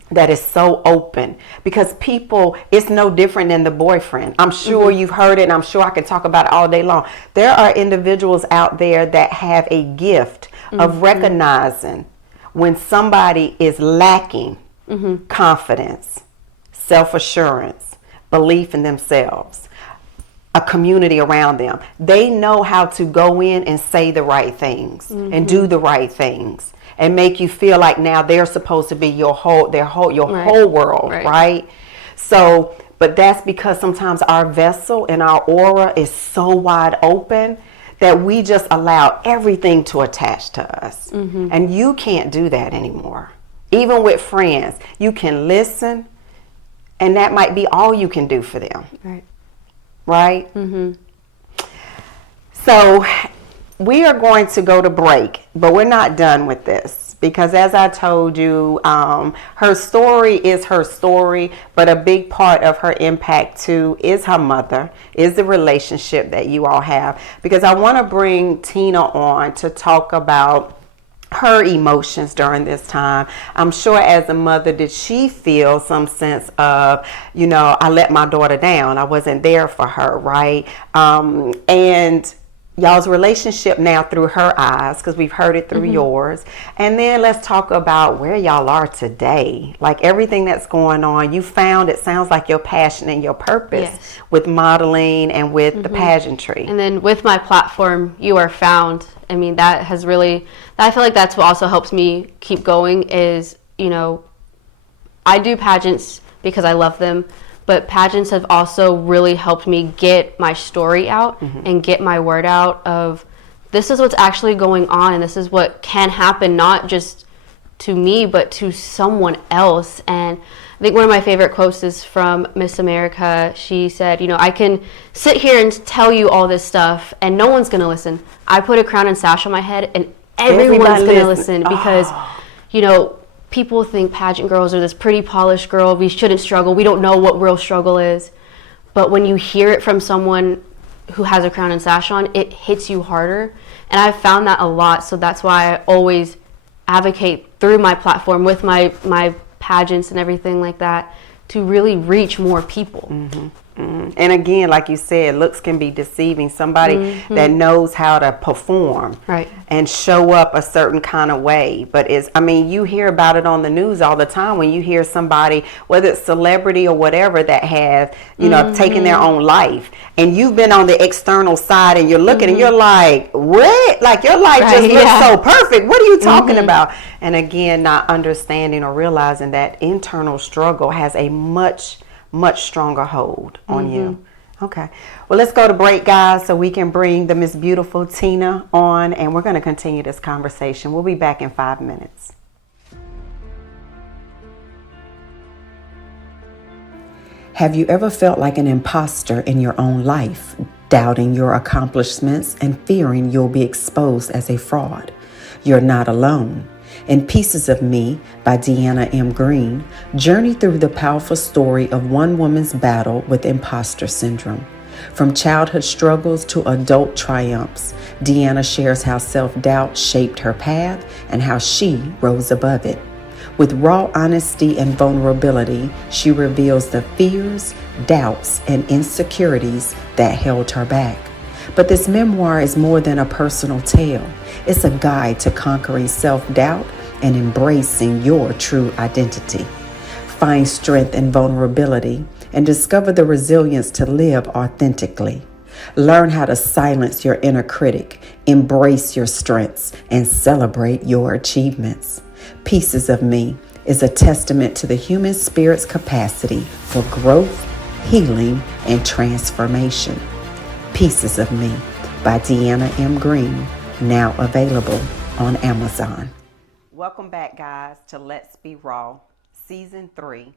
that is so open, because people, it's no different than the boyfriend. I'm sure you've heard it, and I'm sure I can talk about it all day long. There are individuals out there that have a gift of recognizing when somebody is lacking confidence, self-assurance, belief in themselves, a community around them. They know how to go in and say the right things and do the right things and make you feel like now they're supposed to be your whole world, right? So, but that's because sometimes our vessel and our aura is so wide open that we just allow everything to attach to us. And you can't do that anymore. Even with friends, you can listen, and that might be all you can do for them. Right? So we are going to go to break, but we're not done with this, because as I told you, her story is her story, but a big part of her impact too is her mother, is the relationship that you all have. Because I want to bring Tina on to talk about her emotions during this time. I'm sure as a mother, did she feel some sense of, I let my daughter down. I wasn't there for her, right? And y'all's relationship now through her eyes, because we've heard it through yours. And then let's talk about where y'all are today. Like everything that's going on, you found, it sounds like, your passion and your purpose with modeling and with the pageantry. And then with my platform, You Are Found, I mean, that has really, I feel like that's what also helps me keep going is, I do pageants because I love them, but pageants have also really helped me get my story out and get my word out of this is what's actually going on, and this is what can happen, not just to me, but to someone else. And I think one of my favorite quotes is from Miss America. She said, I can sit here and tell you all this stuff and no one's going to listen. I put a crown and sash on my head and everyone's going to listen because, people think pageant girls are this pretty polished girl. We shouldn't struggle. We don't know what real struggle is. But when you hear it from someone who has a crown and sash on, it hits you harder. And I've found that a lot. So that's why I always advocate through my platform with my pageants and everything like that to really reach more people. And again, like you said, looks can be deceiving. Somebody that knows how to perform and show up a certain kind of way. But you hear about it on the news all the time when you hear somebody, whether it's celebrity or whatever, that have, taken their own life. And you've been on the external side and you're looking and you're like, what? Like your life just looks so perfect. What are you talking about? And again, not understanding or realizing that internal struggle has a much stronger hold on you. Okay. Well, let's go to break, guys, so we can bring the Miss Beautiful Tina on, and we're going to continue this conversation. We'll be back in 5 minutes. Have you ever felt like an imposter in your own life, doubting your accomplishments and fearing you'll be exposed as a fraud? You're not alone. In Pieces of Me by Deanna M. Green, journey through the powerful story of one woman's battle with imposter syndrome. From childhood struggles to adult triumphs, Deanna shares how self-doubt shaped her path and how she rose above it. With raw honesty and vulnerability, she reveals the fears, doubts, and insecurities that held her back. But this memoir is more than a personal tale. It's a guide to conquering self-doubt and embracing your true identity. Find strength in vulnerability and discover the resilience to live authentically. Learn how to silence your inner critic, embrace your strengths, and celebrate your achievements. Pieces of Me is a testament to the human spirit's capacity for growth, healing, and transformation. Pieces of Me by Deanna M. Green, now available on Amazon. Welcome back, guys, to Let's Be Raw, Season 3.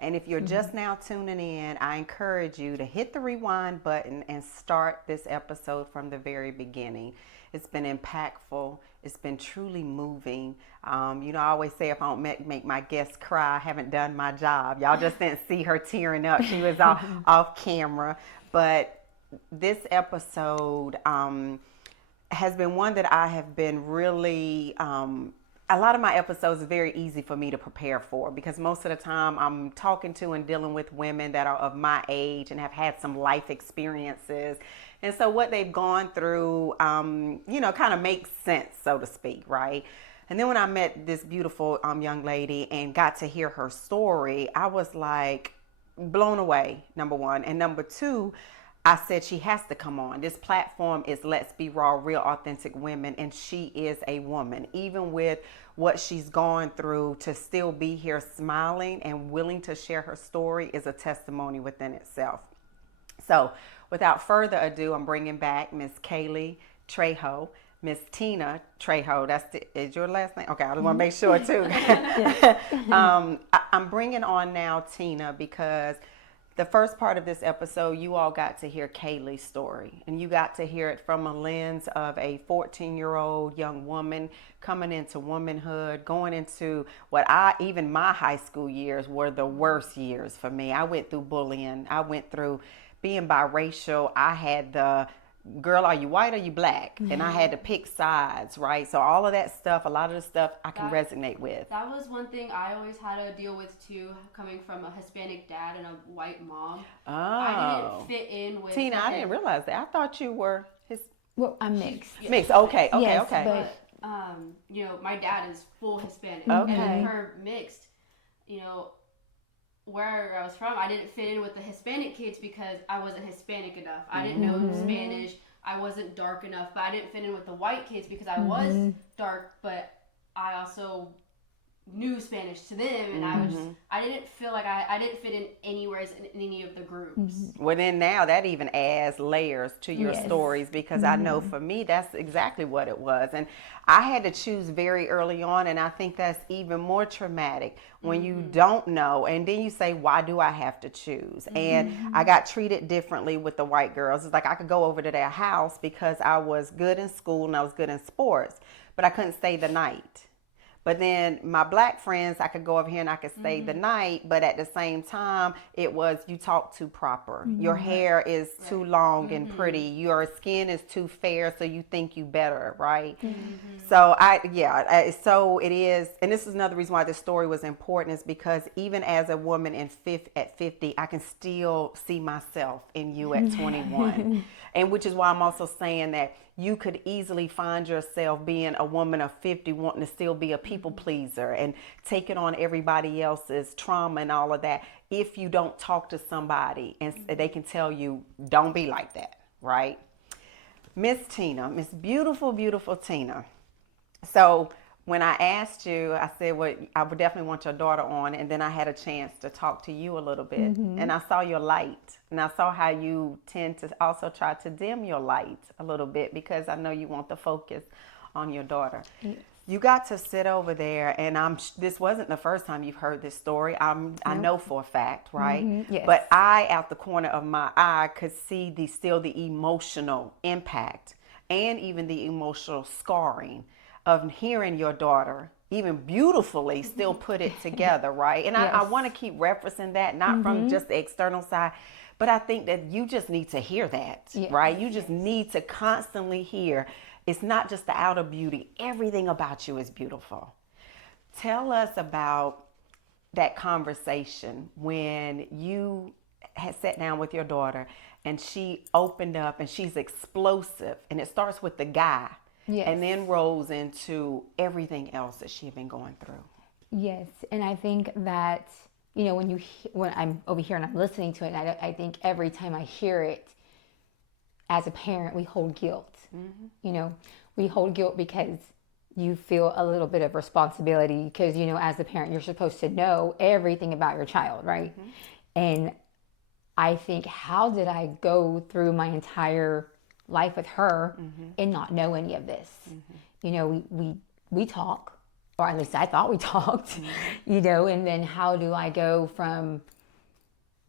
And if you're just now tuning in, I encourage you to hit the rewind button and start this episode from the very beginning. It's been impactful. It's been truly moving. I always say if I don't make my guests cry, I haven't done my job. Y'all just didn't see her tearing up. She was off camera. But this episode has been one that I have been really a lot of my episodes are very easy for me to prepare for because most of the time I'm talking to and dealing with women that are of my age and have had some life experiences. And so what they've gone through, kind of makes sense, so to speak, right? And then when I met this beautiful young lady and got to hear her story, I was like blown away, number one. And number two, I said she has to come on. This platform is Let's Be Raw, Real Authentic Women, and she is a woman. Even with what she's gone through, to still be here smiling and willing to share her story is a testimony within itself. So without further ado, I'm bringing back Miss Kaylee Trejo. Miss Tina Trejo, is your last name? Okay, I just want to make sure too. I'm bringing on now Tina because the first part of this episode, you all got to hear Kaylee's story, and you got to hear it from a lens of a 14-year-old young woman coming into womanhood, going into even my high school years were the worst years for me. I went through bullying. I went through being biracial. I had the girl, are you white or you black? And I had to pick sides, right? So all of that stuff, a lot of the stuff I can resonate with. That was one thing I always had to deal with too, coming from a Hispanic dad and a white mom. Oh. I didn't fit in with Tina, I didn't realize that. I thought you were Well, I'm mixed. Mixed. Okay. Yes, but my dad is full Hispanic. Okay. And then her mixed, where I was from, I didn't fit in with the Hispanic kids because I wasn't Hispanic enough. I didn't know Spanish. I wasn't dark enough, but I didn't fit in with the white kids because I was dark, but I also knew Spanish to them, and I didn't feel like I didn't fit in anywhere in any of the groups. Well, then now that even adds layers to your stories because I know for me that's exactly what it was, and I had to choose very early on, and I think that's even more traumatic when you don't know, and then you say, why do I have to choose? And I got treated differently with the white girls. It's like I could go over to their house because I was good in school and I was good in sports, but I couldn't stay the night. But then my black friends, I could go over here and I could stay the night. But at the same time, it was you talk too proper. Your hair is too long and pretty. Your skin is too fair, so you think you better, right? So so it is. And this is another reason why this story was important is because even as a woman at 50, I can still see myself in you at 21. And which is why I'm also saying that you could easily find yourself being a woman of 50 wanting to still be a people pleaser and taking on everybody else's trauma and all of that if you don't talk to somebody and they can tell you, don't be like that, right? Miss Tina, Miss beautiful, beautiful Tina. So when I asked you, I said, well, I would definitely want your daughter on. And then I had a chance to talk to you a little bit. And I saw your light. And I saw how you tend to also try to dim your light a little bit because I know you want the focus on your daughter. Yes. You got to sit over there, and this wasn't the first time you've heard this story. I know for a fact, right? Yes. But I, out the corner of my eye, could see the emotional impact and even the emotional scarring of hearing your daughter even beautifully still put it together, right? And I want to keep referencing that, not from just the external side, but I think that you just need to hear that, right? You just need to constantly hear. It's not just the outer beauty. Everything about you is beautiful. Tell us about that conversation when you had sat down with your daughter and she opened up and she's explosive, and it starts with the guy. Yes. And then rolls into everything else that she's been going through. Yes, and I think that, when I'm over here and I'm listening to it, I think every time I hear it, as a parent, we hold guilt. We hold guilt because you feel a little bit of responsibility because, as a parent, you're supposed to know everything about your child, right? And I think, how did I go through my entire life with her and not know any of this? We talk, or at least I thought we talked, and then how do I go from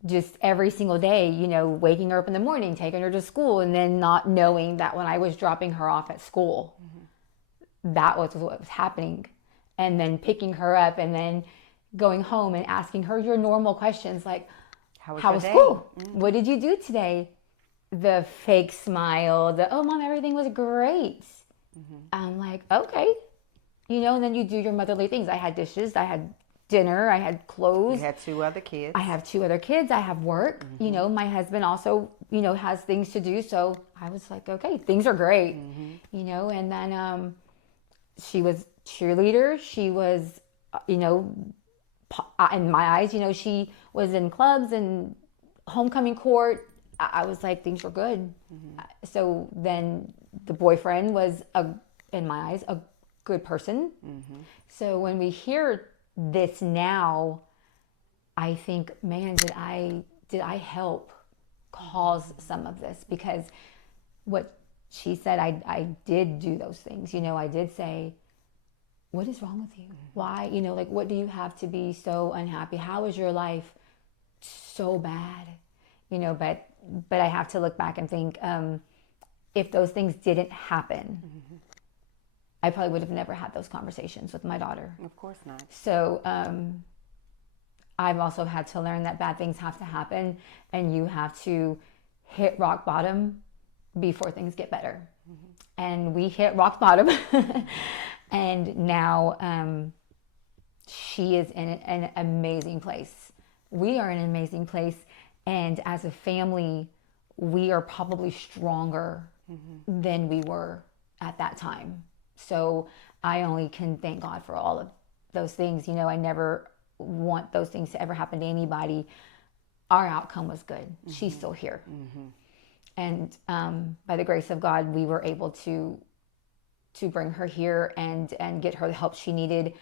just every single day, waking her up in the morning, taking her to school, and then not knowing that when I was dropping her off at school, that was what was happening. And then picking her up and then going home and asking her your normal questions like, how was school? What did you do today? The fake smile, oh, Mom, everything was great. I'm like, okay. And then you do your motherly things. I had dishes, I had dinner, I had clothes. You had 2 other kids. I have 2 other kids. I have work. My husband also, has things to do. So I was like, okay, things are great. And then she was cheerleader. She was, in my eyes, she was in clubs and homecoming court. I was like, things were good. So then the boyfriend was, in my eyes, a good person. So when we hear this now, I think, man, did I help cause some of this? Because what she said, I did do those things. I did say, what is wrong with you? Why? What do you have to be so unhappy? How is your life so bad? But I have to look back and think, if those things didn't happen, I probably would have never had those conversations with my daughter. Of course not. So I've also had to learn that bad things have to happen, and you have to hit rock bottom before things get better. And we hit rock bottom. And now she is in an amazing place. We are in an amazing place. And as a family, we are probably stronger than we were at that time. So I only can thank God for all of those things. I never want those things to ever happen to anybody. Our outcome was good. She's still here. And by the grace of God, we were able to bring her here and get her the help she needed.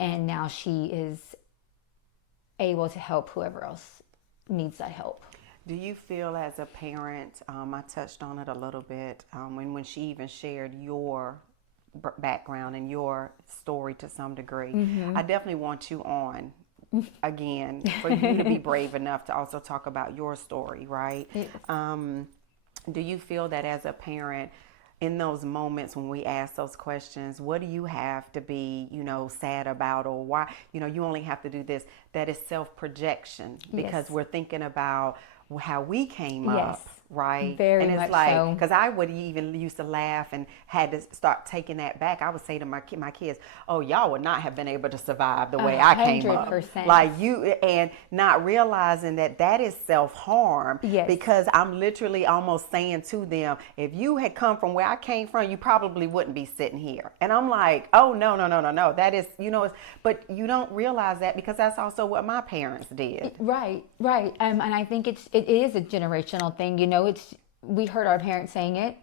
And now she is able to help whoever else needs that help. Do you feel as a parent, I touched on it a little bit, when she even shared your background and your story to some degree, I definitely want you on again for you to be brave enough to also talk about your story, right? Yes. Do you feel that as a parent, in those moments when we ask those questions, what do you have to be, sad about, or why, you only have to do this, that is self-projection, because we're thinking about how we came up, right? Very and it's much like, so. because I would even used to laugh and had to start taking that back. I would say to my kids, oh, y'all would not have been able to survive the way I came up. 100%. Like you, and not realizing that is self-harm. Yes. Because I'm literally almost saying to them, if you had come from where I came from, you probably wouldn't be sitting here. And I'm like, oh, no. That is, but you don't realize that because that's also what my parents did. Right. And I think it is a generational thing. We heard our parents saying it.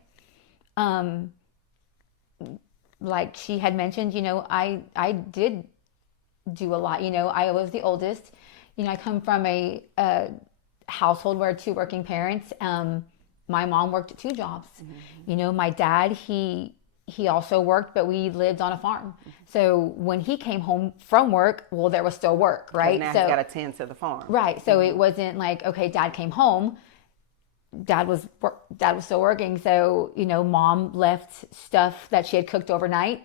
Like she had mentioned, I did do a lot. I was the oldest. I come from a household where 2 working parents. My mom worked 2 jobs. My dad, he also worked, but we lived on a farm. So when he came home from work, well, there was still work, right? Now so he's got to tend to the farm. Right. So it wasn't like, okay, Dad came home. Dad was still working. So, Mom left stuff that she had cooked overnight.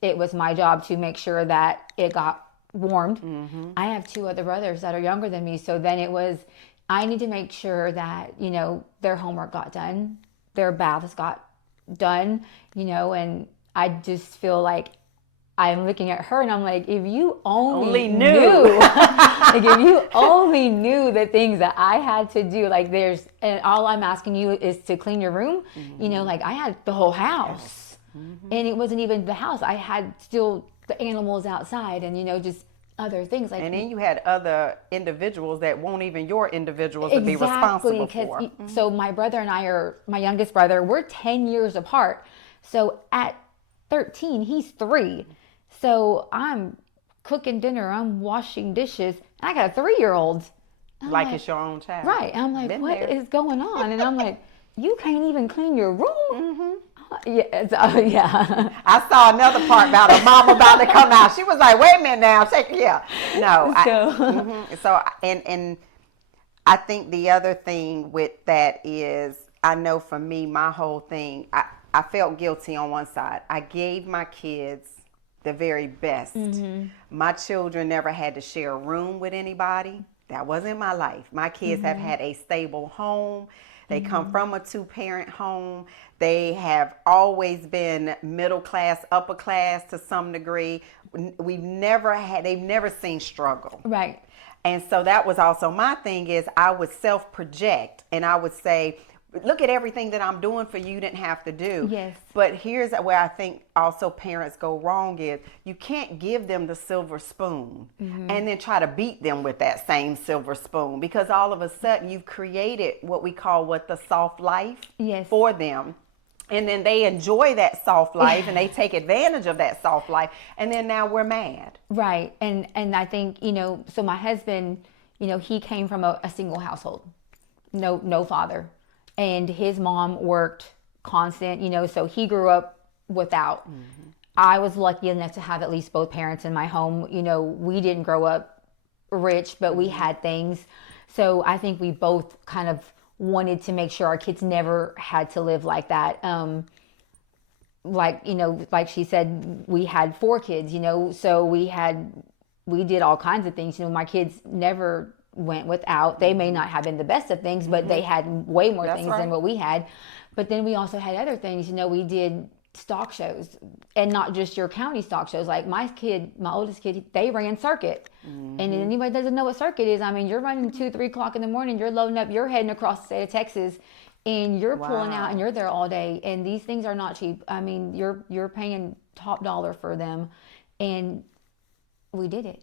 It was my job to make sure that it got warmed. I have 2 other brothers that are younger than me. So then it was, I need to make sure that, their homework got done, their baths got done, and I just feel like I'm looking at her and I'm like, if you only knew, like if you only knew the things that I had to do, and all I'm asking you is to clean your room, like I had the whole house and it wasn't even the house. I had still the animals outside and, just other things. And then you had other individuals that weren't even your individuals to be responsible for. So my brother and my youngest brother, we're 10 years apart. So at 13, he's 3. So I'm cooking dinner, I'm washing dishes, and I got a 3-year-old. Like it's your own child. Right. And I'm like, what is going on? And I'm like, you can't even clean your room? Yeah. I saw another part about her mom about to come out. She was like, wait a minute now. So I think the other thing with that is, I know for me, my whole thing, I felt guilty on one side. I gave my kids the very best. My children never had to share a room with anybody. That wasn't my life. My kids have had a stable home. They come from a two-parent home. They have always been middle class, upper class to some degree. They've never seen struggle. Right. And so that was also my thing, is I would self-project and I would say, look at everything that I'm doing for you, didn't have to do. Yes. But here's where I think also parents go wrong, is you can't give them the silver spoon and then try to beat them with that same silver spoon, because all of a sudden you've created what we call the soft life Yes. for them. And then they enjoy that soft life and they take advantage of that soft life. And then now we're mad. Right. And I think, so my husband, he came from a single household, no father. And his mom worked constant, so he grew up without. I was lucky enough to have at least both parents in my home. We didn't grow up rich, but we had things. So I think we both kind of wanted to make sure our kids never had to live like that. Like she said, we had 4 kids, so we did all kinds of things. My kids never went without. They may not have been the best of things, but they had way more things than what we had. But then we also had other things. We did stock shows, and not just your county stock shows. Like my oldest kid, they ran circuit. And if anybody doesn't know what circuit is, you're running 2-3 o'clock in the morning, you're loading up, you're heading across the state of Texas, and you're pulling out, and you're there all day. And these things are not cheap. You're paying top dollar for them. And we did it.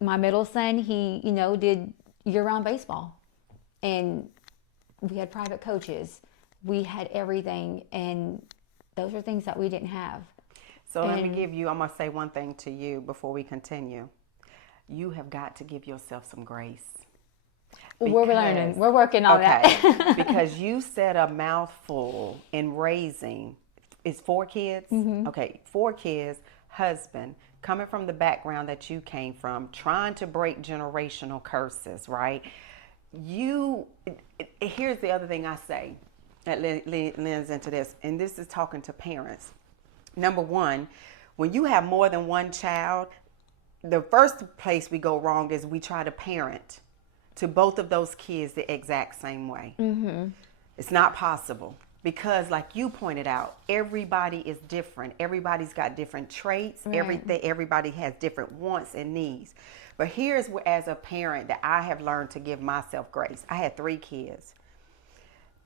My middle son, he, did year-round baseball. And we had private coaches. We had everything. And those are things that we didn't have. So I'm going to say one thing to you before we continue. You have got to give yourself some grace. We're learning. We're working on that. Because you said a mouthful in raising. It's 4 kids? Okay, 4 kids, husband, coming from the background that you came from, trying to break generational curses, right? Here's the other thing I say that lends into this, and this is talking to parents. Number one, when you have more than one child, the first place we go wrong is we try to parent to both of those kids the exact same way. It's not possible. Because like you pointed out, everybody is different. Everybody's got different traits. Right. Everybody has different wants and needs. But here's where, as a parent, that I have learned to give myself grace. I had 3 kids.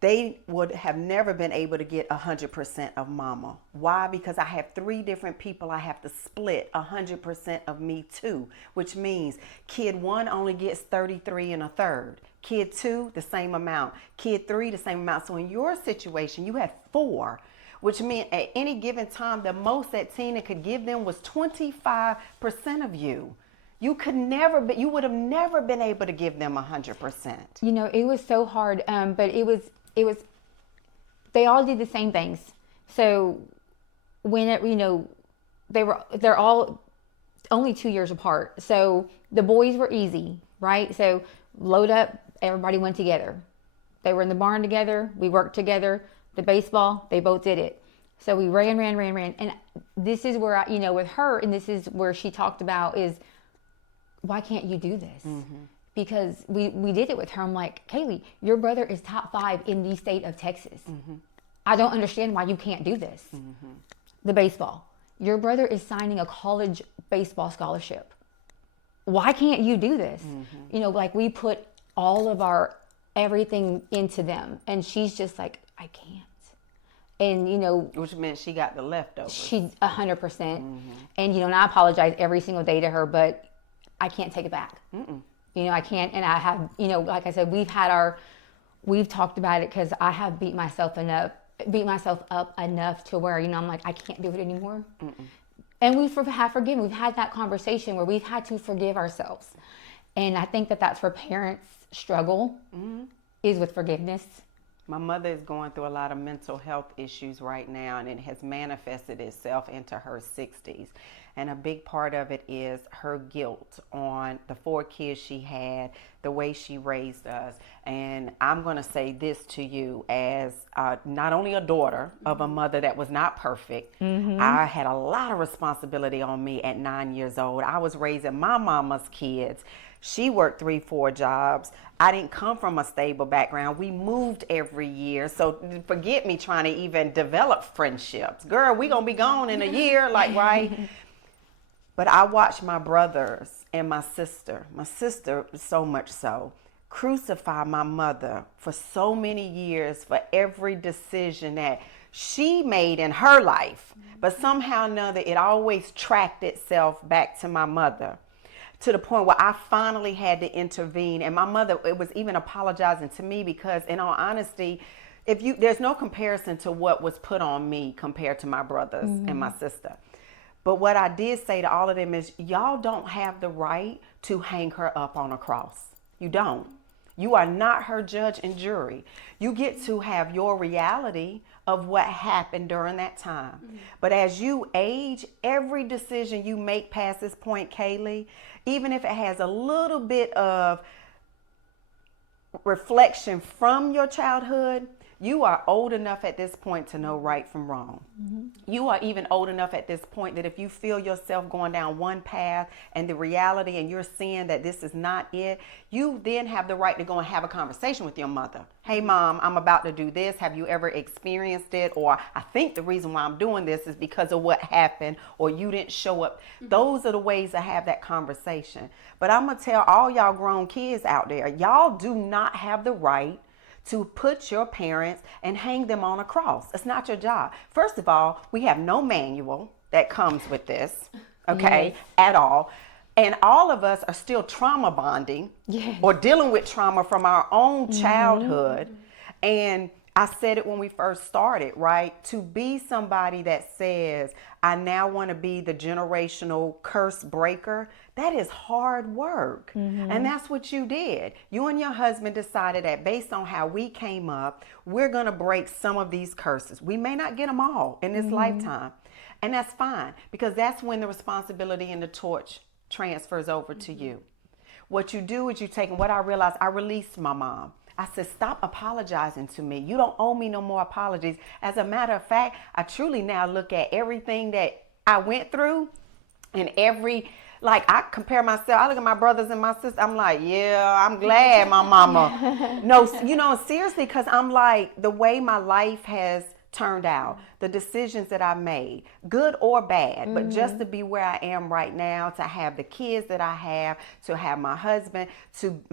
They would have never been able to get 100% of mama. Why? Because I have 3 different people I have to split 100% of me to, which means kid 1 only gets 33 1/3. Kid 2, the same amount. Kid 3, the same amount. So in your situation, you had 4, which meant at any given time, the most that Tina could give them was 25% of you. You would have never been able to give them 100%. It was so hard, but it was, they all did the same things. So when they're all only 2 years apart. So the boys were easy, right? So load up, everybody went together. They were in the barn together. We worked together. The baseball, they both did it. So we ran. And this is where with her, and this is where she talked about is, why can't you do this? Because we did it with her. I'm like, Kaylee, your brother is top 5 in the state of Texas. I don't understand why you can't do this. The baseball. Your brother is signing a college baseball scholarship. Why can't you do this? Like we put all of our everything into them. And she's just like, I can't. And, which meant she got the leftovers. She 100%. And, and I apologize every single day to her, but I can't take it back. I can't. And I have, like I said, we've talked about it, because I have beat myself up enough to where, I'm like, I can't do it anymore. And we have forgiven. We've had that conversation where we've had to forgive ourselves. And I think that that's where parents struggle, is with forgiveness. My mother is going through a lot of mental health issues right now, and it has manifested itself into her 60s. And a big part of it is her guilt on the 4 kids she had, the way she raised us. And I'm going to say this to you as not only a daughter of a mother that was not perfect, I had a lot of responsibility on me at 9 years old. I was raising my mama's kids. She worked 3-4 jobs. I didn't come from a stable background. We moved every year. So forget me trying to even develop friendships. Girl, we going to be gone in a year, like, right? But I watched my brothers and my sister so much so, crucify my mother for so many years for every decision that she made in her life. But somehow or another, it always tracked itself back to my mother, to the point where I finally had to intervene. And my mother, it was even apologizing to me, because in all honesty, there's no comparison to what was put on me compared to my brothers and my sister. But what I did say to all of them is, y'all don't have the right to hang her up on a cross. You don't. You are not her judge and jury. You get to have your reality of what happened during that time. But as you age, every decision you make past this point, Kaylee, even if it has a little bit of reflection from your childhood, you are old enough at this point to know right from wrong. You are even old enough at this point that if you feel yourself going down one path and the reality, and you're seeing that this is not it, you then have the right to go and have a conversation with your mother. Hey, Mom, I'm about to do this. Have you ever experienced it? Or I think the reason why I'm doing this is because of what happened, or you didn't show up. Those are the ways to have that conversation. But I'm going to tell all y'all grown kids out there, y'all do not have the right to put your parents and hang them on a cross. It's not your job. First of all, we have no manual that comes with this, okay, at all. And all of us are still trauma bonding or dealing with trauma from our own childhood. And I said it when we first started, right? To be somebody that says, I now want to be the generational curse breaker, that is hard work. And that's what you did. You and your husband decided that based on how we came up, we're going to break some of these curses. We may not get them all in this lifetime. And that's fine, because that's when the responsibility and the torch transfers over to you. What you do is you take, and what I realized, I released my mom. I said, stop apologizing to me. You don't owe me no more apologies. As a matter of fact, I truly now look at everything that I went through, and I compare myself. I look at my brothers and my sister. I'm like, yeah, I'm glad my mama. No, seriously, because I'm like, the way my life has turned out, the decisions that I made, good or bad, but just to be where I am right now, to have the kids that I have, to have my husband,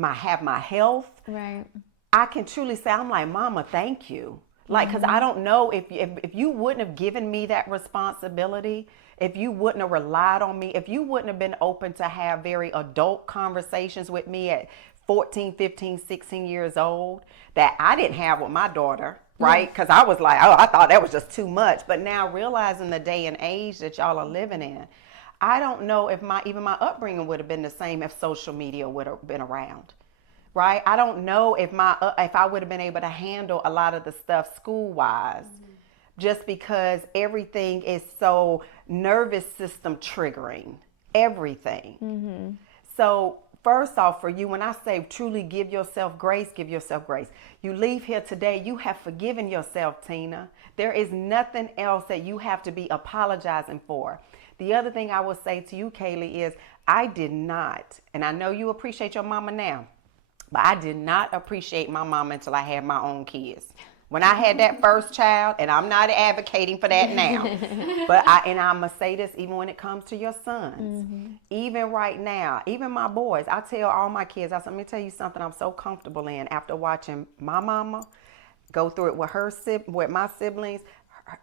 have my health. Right. I can truly say, I'm like, Mama, thank you. Like, because I don't know if you wouldn't have given me that responsibility, if you wouldn't have relied on me, if you wouldn't have been open to have very adult conversations with me at 14, 15, 16 years old that I didn't have with my daughter, right? Because I was like, oh, I thought that was just too much. But now realizing the day and age that y'all are living in, I don't know if even my upbringing would have been the same if social media would have been around. Right? I don't know if I would have been able to handle a lot of the stuff school-wise, just because everything is so nervous system triggering, everything. So first off, for you, when I say truly give yourself grace, give yourself grace. You leave here today, you have forgiven yourself, Tina. There is nothing else that you have to be apologizing for. The other thing I will say to you, Kaylee, is I did not, and I know you appreciate your mama now, but I did not appreciate my mama until I had my own kids. When I had that first child, and I'm not advocating for that now, but I'm going to say this even when it comes to your sons. Even right now, even my boys, I tell all my kids, let me tell you something I'm so comfortable in after watching my mama go through it with my siblings,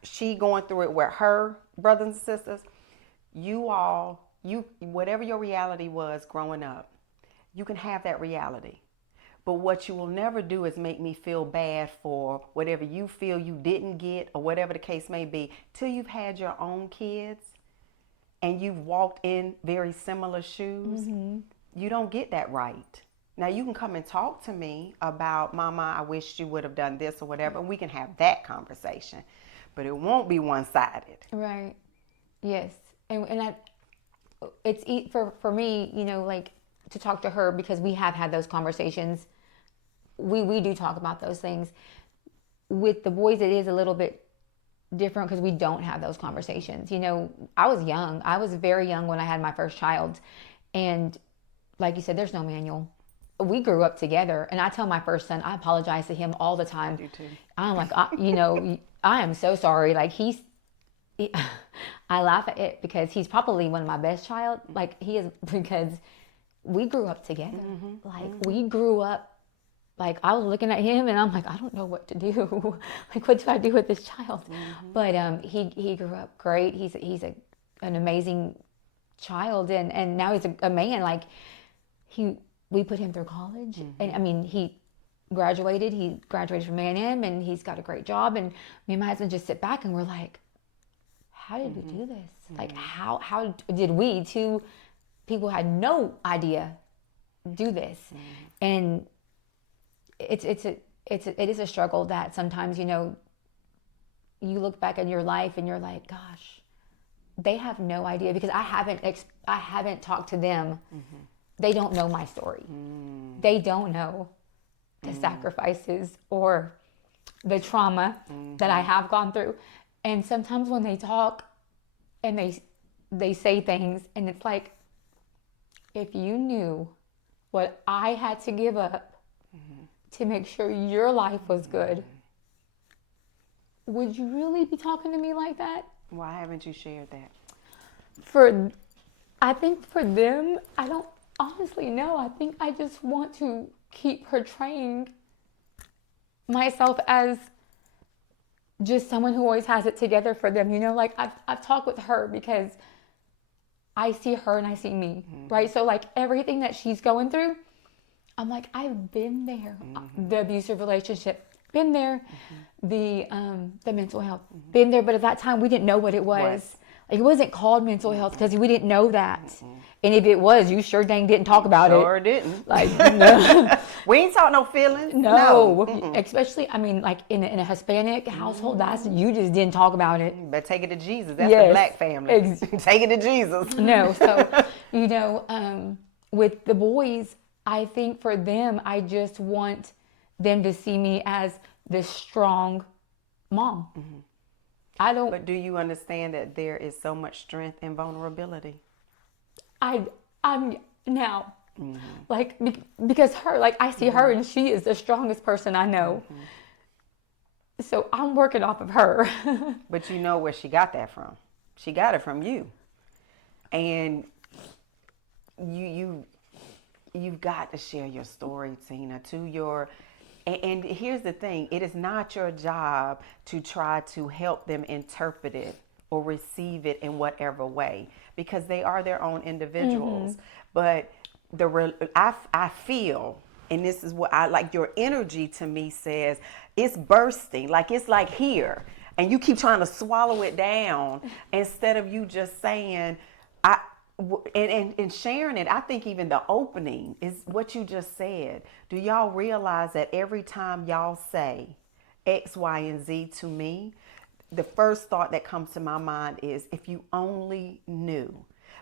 she going through it with her brothers and sisters. Whatever your reality was growing up, you can have that reality. But what you will never do is make me feel bad for whatever you feel you didn't get, or whatever the case may be, till you've had your own kids and you've walked in very similar shoes. You don't get that right. Now you can come and talk to me about, Mama, I wish you would have done this or whatever. We can have that conversation, but it won't be one-sided. Right. Yes. And it's for me, like, to talk to her because we have had those conversations. We do talk about those things. With the boys, it is a little bit different because we don't have those conversations. You know, I was young. I was very young when I had my first child. And like you said, there's no manual. We grew up together. And I tell my first son, I apologize to him all the time. I do too. I'm like, I am so sorry. Like I laugh at it because he's probably one of my best child. Like he is, because we grew up together. Like we grew up. Like I was looking at him and I'm like, I don't know what to do. Like, what do I do with this child? But he grew up great. He's an amazing child, and now he's a man. Like we put him through college, and I mean he graduated. He graduated from A&M, and he's got a great job. And me and my husband just sit back and we're like, how did we do this? Like how did we, two people had no idea, do this? And it is a struggle that sometimes, you know, you look back in your life and you're like, gosh, they have no idea, because I haven't talked to them. They don't know my story. They don't know the sacrifices or the trauma that I have gone through. And sometimes when they talk and they say things, and it's like, if you knew what I had to give up to make sure your life was good, would you really be talking to me like that? Why haven't you shared that? I think for them, I don't honestly know. I think I just want to keep portraying myself as just someone who always has it together for them. You know, like I've talked with her because I see her and I see me, right? So like everything that she's going through, I'm like, I've been there. The abusive relationship, been there. The mental health, been there. But at that time, we didn't know what it was. Like, it wasn't called mental health because we didn't know that. And if it was, you sure dang didn't talk about it. Sure didn't. Like, no. We ain't talk no feelings. No. Especially, I mean, like in a Hispanic household, you just didn't talk about it. But take it to Jesus. That's the black family. Take it to Jesus. No. So, you know, with the boys, I think for them, I just want them to see me as this strong mom. I don't. But do you understand that there is so much strength in vulnerability? I'm now, like, because her, like, I see her and she is the strongest person I know. So I'm working off of her. But you know where she got that from. She got it from you. And you've got to share your story, Tina, and here's the thing. It is not your job to try to help them interpret it or receive it in whatever way, because they are their own individuals. But I feel, and this is what I like, your energy to me says it's bursting, like it's like here, and you keep trying to swallow it down instead of you just saying, and sharing it. I think even the opening is what you just said. Do y'all realize that every time y'all say X, Y, and Z to me, the first thought that comes to my mind is, if you only knew.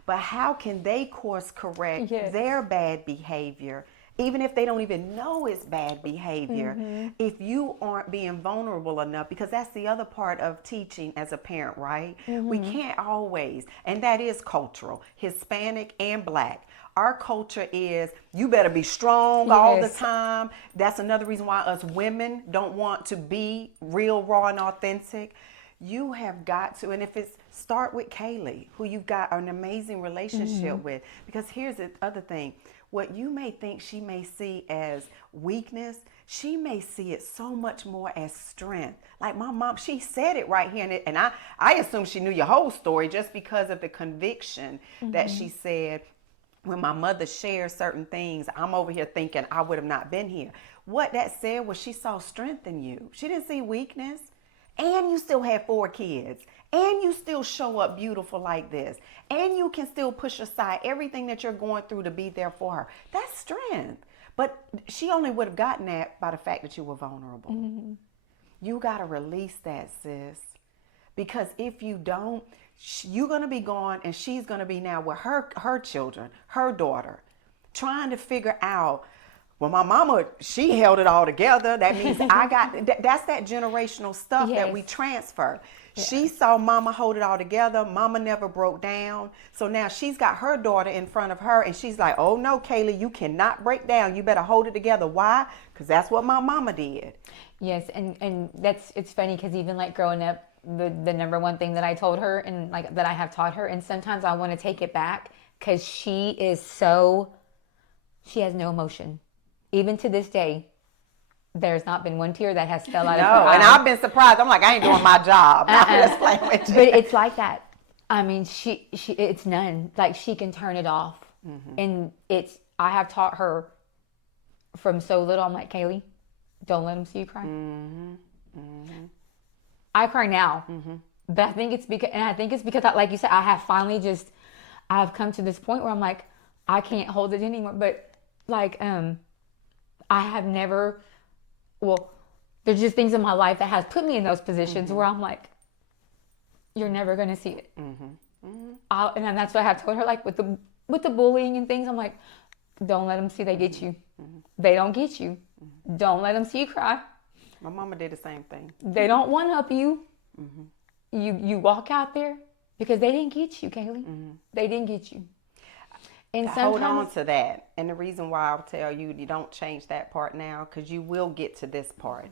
But how can they course correct their bad behavior, even if they don't even know it's bad behavior, if you aren't being vulnerable enough? Because that's the other part of teaching as a parent, right? We can't always, and that is cultural, Hispanic and black. Our culture is, you better be strong all the time. That's another reason why us women don't want to be real, raw, and authentic. You have got to, and if it's, start with Kaylee, who you've got an amazing relationship with. Because here's the other thing. What you may think she may see as weakness, she may see it so much more as strength. Like my mom, she said it right here. And I assume she knew your whole story just because of the conviction that she said, when my mother shared certain things, I'm over here thinking I would have not been here. What that said was she saw strength in you. She didn't see weakness. And you still have 4 kids. And you still show up beautiful like this. And you can still push aside everything that you're going through to be there for her. That's strength. But she only would have gotten that by the fact that you were vulnerable. You got to release that, sis. Because if you don't, you're going to be gone and she's going to be now with her children, her daughter. trying to figure out, well, my mama, she held it all together. That means I got, that's that generational stuff that we transfer. She saw mama hold it all together. Mama never broke down. So now she's got her daughter in front of her and she's like, oh no, Kaylee, you cannot break down. You better hold it together. Why? Because that's what my mama did. Yes, and it's funny because even like growing up, the number one thing that I told her and like that I have taught her, and sometimes I want to take it back because she has no emotion. Even to this day, there's not been one tear that has fell out of her eye. And I've been surprised. I'm like, I ain't doing my job. I'm just playing with you. But it's like that. I mean, she it's none. Like she can turn it off. And I have taught her from so little. I'm like, Kaylee, don't let them see you cry. I cry now. But I think it's because like you said, I've come to this point where I'm like, I can't hold it anymore. But like, I have never, there's just things in my life that has put me in those positions where I'm like, you're never going to see it. And that's what I have told her, like with the bullying and things, I'm like, don't let them see they get you. They don't get you. Don't let them see you cry. My mama did the same thing. They don't one up you. You walk out there because they didn't get you, Kaylee. They didn't get you. And hold on to that. And the reason why I'll tell you, you don't change that part now because you will get to this part.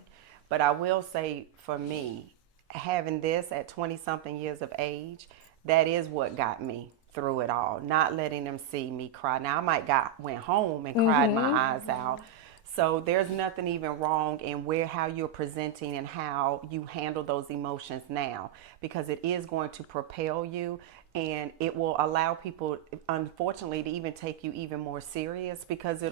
But I will say for me, having this at 20-something years of age, that is what got me through it all. Not letting them see me cry. Now, I went home and cried my eyes out. So there's nothing even wrong in how you're presenting and how you handle those emotions now, because it is going to propel you and it will allow people, unfortunately, to even take you even more serious because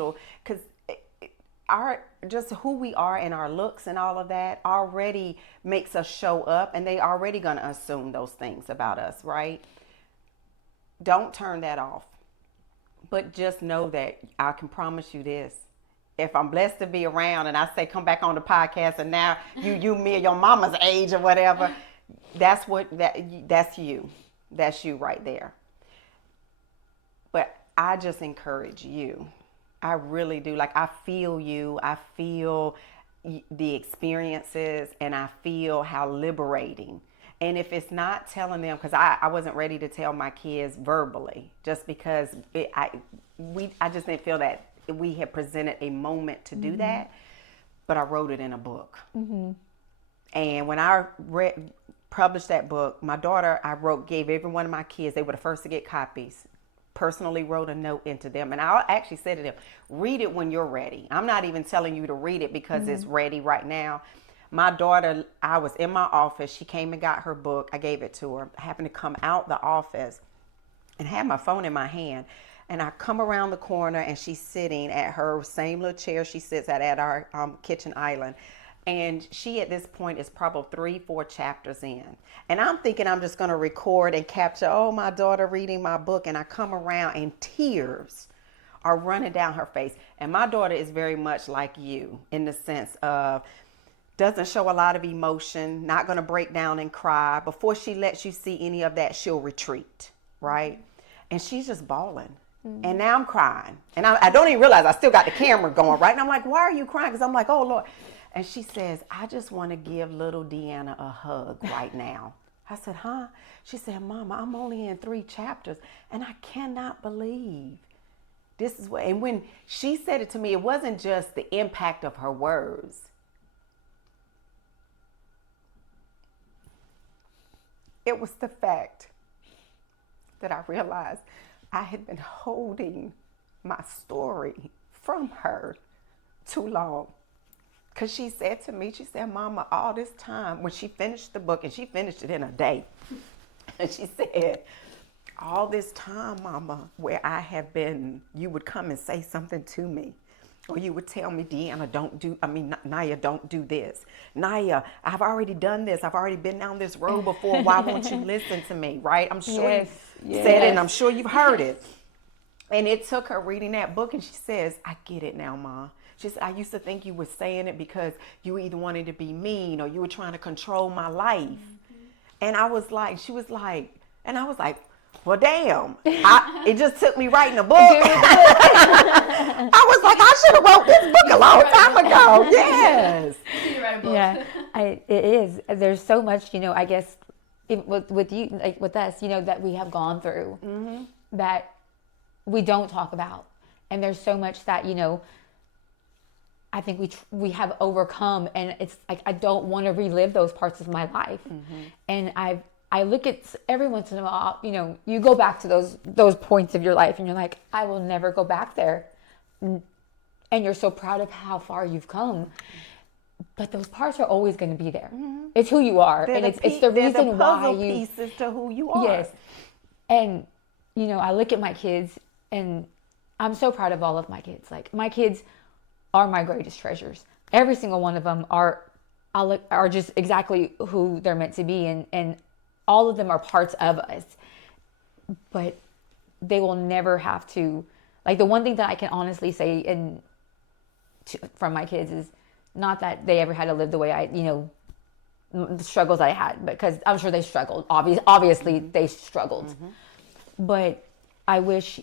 just who we are and our looks and all of that already makes us show up, and they already going to assume those things about us, right? Don't turn that off. But just know that I can promise you this. If I'm blessed to be around and I say, come back on the podcast and now you me or your mama's age or whatever, that's you. That's you right there. But I just encourage you. I really do. Like, I feel you. I feel the experiences and I feel how liberating. And if it's not telling them, because I wasn't ready to tell my kids verbally, just because I just didn't feel that we had presented a moment to do that, but I wrote it in a book. And when I published that book, my daughter, gave every one of my kids, they were the first to get copies, personally wrote a note into them. And I actually said to them, read it when you're ready. I'm not even telling you to read it because it's ready right now. My daughter, I was in my office. She came and got her book. I gave it to her. I happened to come out the office and had my phone in my hand. And I come around the corner and she's sitting at her same little chair she sits at our kitchen island. And she, at this point, is probably 3-4 chapters in. And I'm thinking I'm just going to record and capture, my daughter reading my book. And I come around and tears are running down her face. And my daughter is very much like you in the sense of doesn't show a lot of emotion, not going to break down and cry. Before she lets you see any of that, she'll retreat, right? And she's just bawling. And now I'm crying. And I don't even realize I still got the camera going, right? And I'm like, why are you crying? Because I'm like, oh, Lord. And she says, I just want to give little Deanna a hug right now. I said, huh? She said, Mama, I'm only in 3 chapters. And I cannot believe this is what. And when she said it to me, it wasn't just the impact of her words. It was the fact that I realized I had been holding my story from her too long. Because she said to me, she said, Mama, all this time, when she finished the book, and she finished it in a day, and she said, all this time, Mama, where I have been, you would come and say something to me. Or you would tell me, Deanna, Naya, don't do this. Naya, I've already done this. I've already been down this road before. Why won't you listen to me, right? I'm sure you said it, and I'm sure you've heard it. And it took her reading that book, and she says, I get it now, Ma. She said, I used to think you were saying it because you either wanted to be mean or you were trying to control my life. And I was like, she was like, and I was like, Well, damn. It just took me writing a book. I was like, I should have wrote this book a long time ago. Yes. You write a book. Yeah, it is. There's so much, I guess, with you, like with us, that we have gone through that we don't talk about. And there's so much that, I think we have overcome, and it's like I don't want to relive those parts of my life. And I look at every once in a while, you go back to those points of your life, and you're like, I will never go back there. And you're so proud of how far you've come. But those parts are always going to be there. It's who you are, and it's the reason why you pieces to who you are. Yes, and I look at my kids, and I'm so proud of all of my kids. Like, my kids are my greatest treasures. Every single one of them are just exactly who they're meant to be, and all of them are parts of us. But they will never have to. Like, the one thing that I can honestly say from my kids is not that they ever had to live the way the struggles I had, because I'm sure they struggled. Obviously, they struggled. But I wish,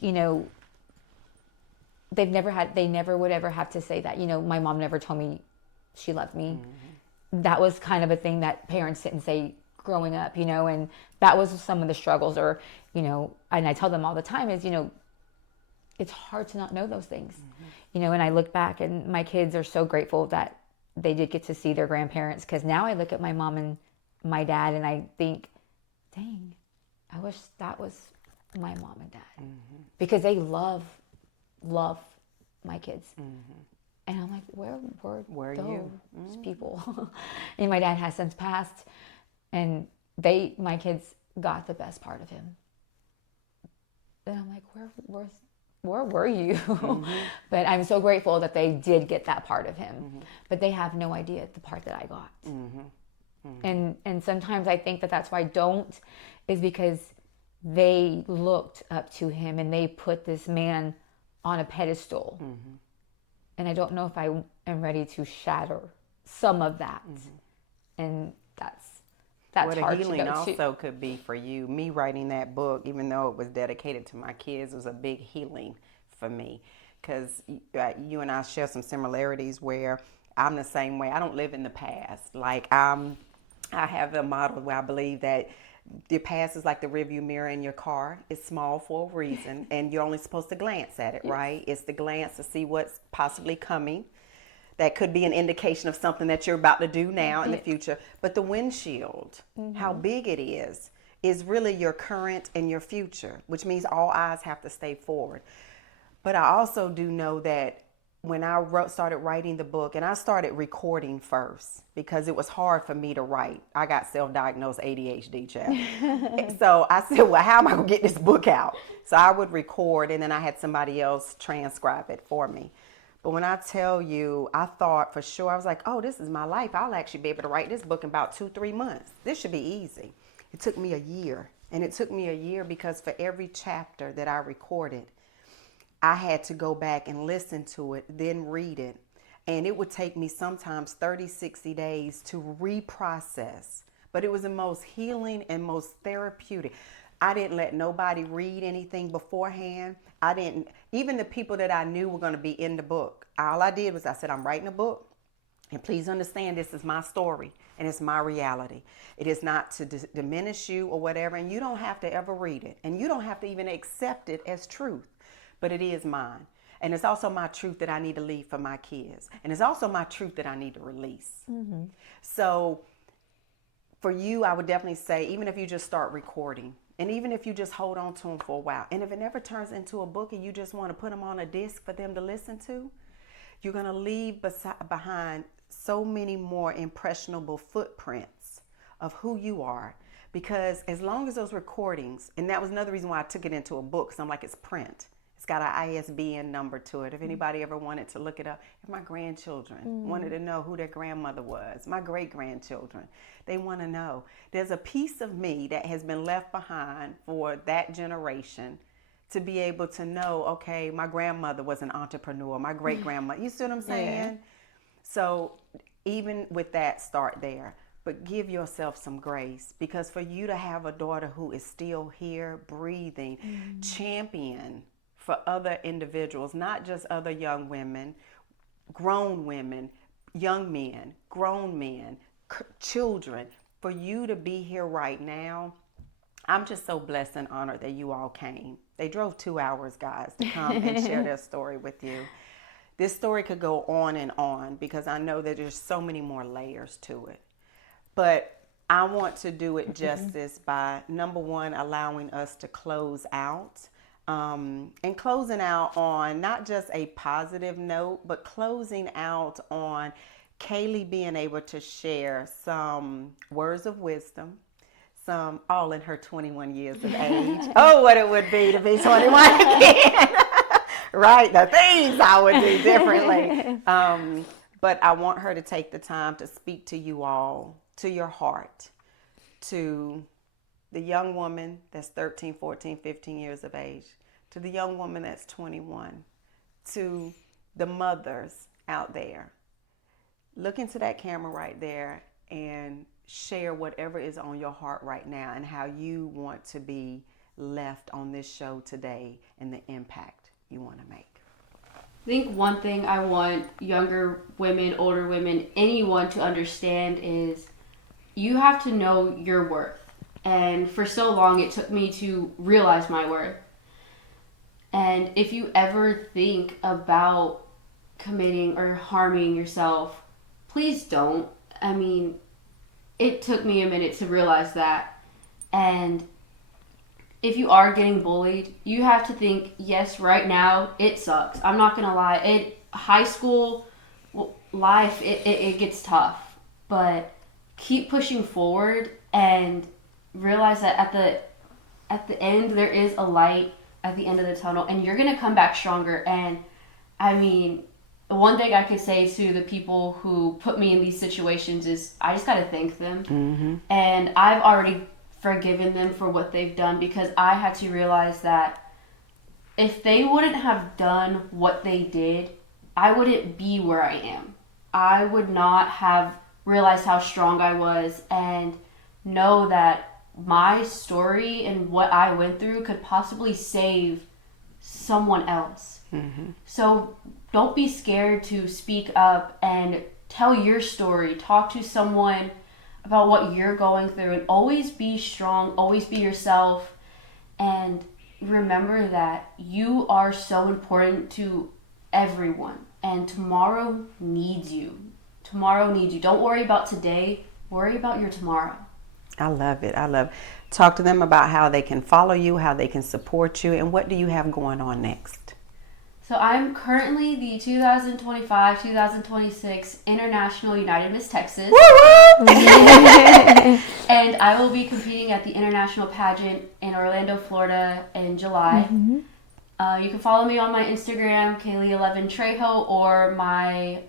they never would ever have to say that, my mom never told me she loved me. That was kind of a thing that parents didn't say growing up, and that was some of the struggles, or, and I tell them all the time is, it's hard to not know those things, and I look back, and my kids are so grateful that they did get to see their grandparents, because now I look at my mom and my dad, and I think, dang, I wish that was my mom and dad, because they love my kids. And I'm like, where were those people? And my dad has since passed, and my kids got the best part of him. And I'm like, where were you? But I'm so grateful that they did get that part of him. But they have no idea the part that I got. And sometimes I think that that's why I don't, is because they looked up to him, and they put this man on a pedestal. And I don't know if I am ready to shatter some of that. And that's what hard a healing to know also could be for you. Me writing that book, even though it was dedicated to my kids, was a big healing for me, because you and I share some similarities where I'm the same way. I don't live in the past. Like, I have a model where I believe that your past is like the rearview mirror in your car. It's small for a reason, and you're only supposed to glance at it, right? It's the glance to see what's possibly coming. That could be an indication of something that you're about to do now in the future. But the windshield, how big it is really your current and your future, which means all eyes have to stay forward. But I also do know that when I started writing the book, and I started recording first because it was hard for me to write. I got self-diagnosed ADHD, child. So I said, well, how am I going to get this book out? So I would record, and then I had somebody else transcribe it for me. But when I tell you, I thought for sure, I was like, oh, this is my life. I'll actually be able to write this book in about 2-3 months. This should be easy. It took me a year. And it took me a year because for every chapter that I recorded, I had to go back and listen to it, then read it. And it would take me sometimes 30, 60 days to reprocess. But it was the most healing and most therapeutic. I didn't let nobody read anything beforehand. Even the people that I knew were going to be in the book. All I did was I said, I'm writing a book. And please understand, this is my story and it's my reality. It is not to diminish you or whatever. And you don't have to ever read it. And you don't have to even accept it as truth. But it is mine. And it's also my truth that I need to leave for my kids. And it's also my truth that I need to release. So for you, I would definitely say, even if you just start recording, and even if you just hold on to them for a while, and if it never turns into a book and you just want to put them on a disc for them to listen to, you're going to leave behind so many more impressionable footprints of who you are. Because as long as those recordings, and that was another reason why I took it into a book, because I'm like, it's print. It's got an ISBN number to it. If anybody ever wanted to look it up, if my grandchildren wanted to know who their grandmother was, my great-grandchildren, they want to know. There's a piece of me that has been left behind for that generation to be able to know, okay, my grandmother was an entrepreneur, my great-grandmother. You see what I'm saying? Yeah. So even with that, start there. but give yourself some grace, because for you to have a daughter who is still here, breathing, champion for other individuals, not just other young women, grown women, young men, grown men, children, for you to be here right now, I'm just so blessed and honored that you all came. They drove 2 hours, guys, to come and share their story with you. This story could go on because I know that there's so many more layers to it. But I want to do it justice by, number one, allowing us to close out. And closing out on not just a positive note, but closing out on Kaylee being able to share some words of wisdom, some all in her 21 years of age. Oh, what it would be to be 21 again. Right, the things I would do differently. But I want her to take the time to speak to you all, to your heart, to the young woman that's 13, 14, 15 years of age, to the young woman that's 21, to the mothers out there. Look into that camera right there and share whatever is on your heart right now and how you want to be left on this show today and the impact you want to make. I think one thing I want younger women, older women, anyone to understand is you have to know your worth. And for so long, it took me to realize my worth. And if you ever think about committing or harming yourself, please don't. I mean, it took me a minute to realize that. And if you are getting bullied, you have to think, yes, right now, it sucks. I'm not going to lie. High school life, it gets tough. But keep pushing forward and realize that at the end, there is a light at the end of the tunnel, and you're going to come back stronger. And I mean, one thing I could say to the people who put me in these situations is I just got to thank them. Mm-hmm. And I've already forgiven them for what they've done, because I had to realize that if they wouldn't have done what they did, I wouldn't be where I am. I would not have realized how strong I was and know that my story and what I went through could possibly save someone else. Mm-hmm. So don't be scared to speak up and tell your story. Talk to someone about what you're going through, and always be strong, always be yourself, and remember that you are so important to everyone, and tomorrow needs you. Tomorrow needs you. Don't worry about today, worry about your tomorrow. I love it. Talk to them about how they can follow you, how they can support you, and what do you have going on next? So I'm currently the 2025-2026 International United Miss Texas. And I will be competing at the International Pageant in Orlando, Florida in July. Mm-hmm. You can follow me on my Instagram, Kaylee Trejo, or my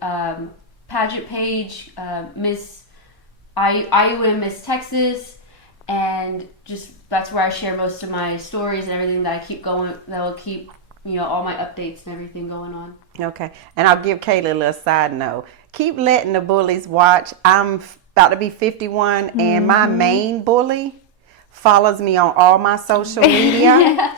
pageant page, Miss IUM Miss Texas. And just that's where I share most of my stories and everything that I keep going, that will keep all my updates and everything going on. Okay. And I'll give Kaylee a little side note. Keep letting the bullies watch. I'm about to be 51, mm-hmm. and my main bully follows me on all my social media,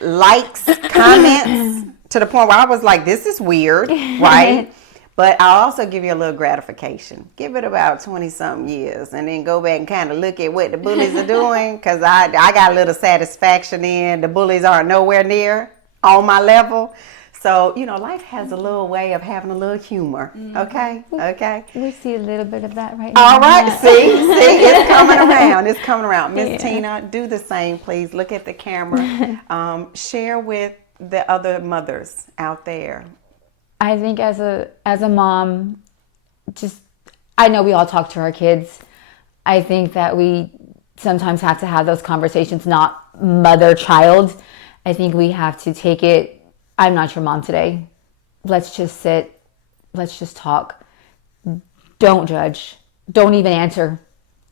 likes, comments, to the point where I was like, this is weird, right? But I'll also give you a little gratification. Give it about 20-something years and then go back and kind of look at what the bullies are doing, because I got a little satisfaction in the bullies aren't nowhere near on my level. So, life has a little way of having a little humor. Okay? Okay. We see a little bit of that right now. All right. See, it's coming around. It's coming around. Miss Tina, do the same, please. Look at the camera. Share with the other mothers out there. I think as a mom, I know we all talk to our kids. I think that we sometimes have to have those conversations, not mother-child. I think we have to take it, I'm not your mom today. Let's just sit. Let's just talk. Don't judge. Don't even answer.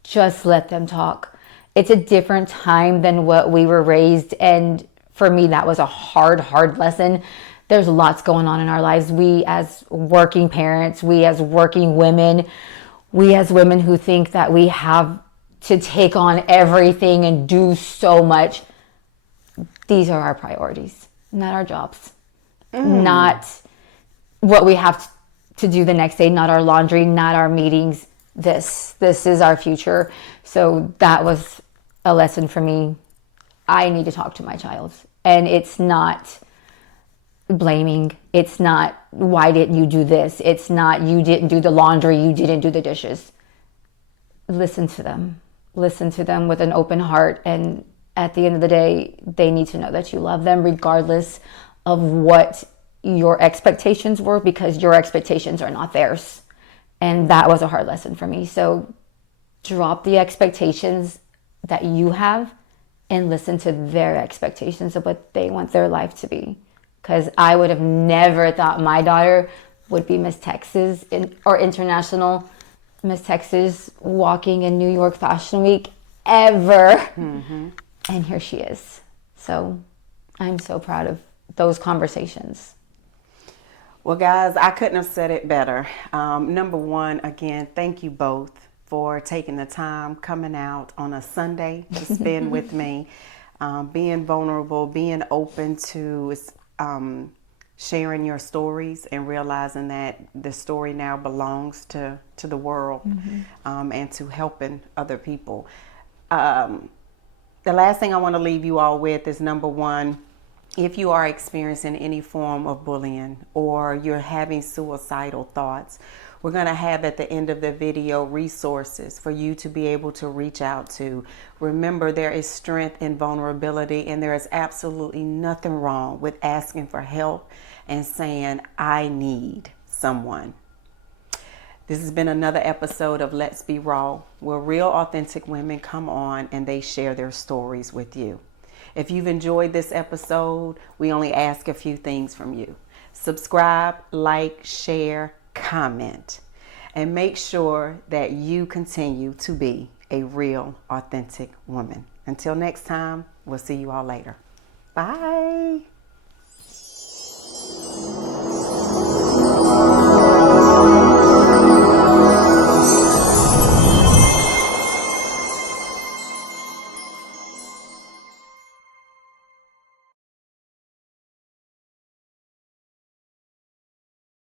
Just let them talk. It's a different time than what we were raised. And for me, that was a hard lesson. There's lots going on in our lives. We as working parents, we as working women, we as women who think that we have to take on everything and do so much, these are our priorities, not our jobs, not what we have to do the next day, not our laundry, not our meetings. This is our future. So that was a lesson for me. I need to talk to my child. And it's not blaming. It's not, why didn't you do this? It's not, you didn't do the laundry, you didn't do the dishes. Listen to them. Listen to them with an open heart. And at the end of the day, they need to know that you love them regardless of what your expectations were, because your expectations are not theirs. And that was a hard lesson for me. So drop the expectations that you have and listen to their expectations of what they want their life to be. Because I would have never thought my daughter would be Miss Texas or International Miss Texas walking in New York Fashion Week ever. And here she is. So I'm so proud of those conversations. Well, guys, I couldn't have said it better. Number one, again, thank you both for taking the time, coming out on a Sunday to spend with me, being vulnerable, being open to sharing your stories and realizing that the story now belongs to the world, and to helping other people. The last thing I want to leave you all with is, number one, if you are experiencing any form of bullying or you're having suicidal thoughts, we're going to have at the end of the video resources for you to be able to reach out to. Remember, there is strength in vulnerability, and there is absolutely nothing wrong with asking for help and saying, I need someone. This has been another episode of Let's Be Raw, where real, authentic women come on and they share their stories with you. If you've enjoyed this episode, we only ask a few things from you. Subscribe, like, share, comment, and make sure that you continue to be a real, authentic woman. Until next time, we'll see you all later. Bye.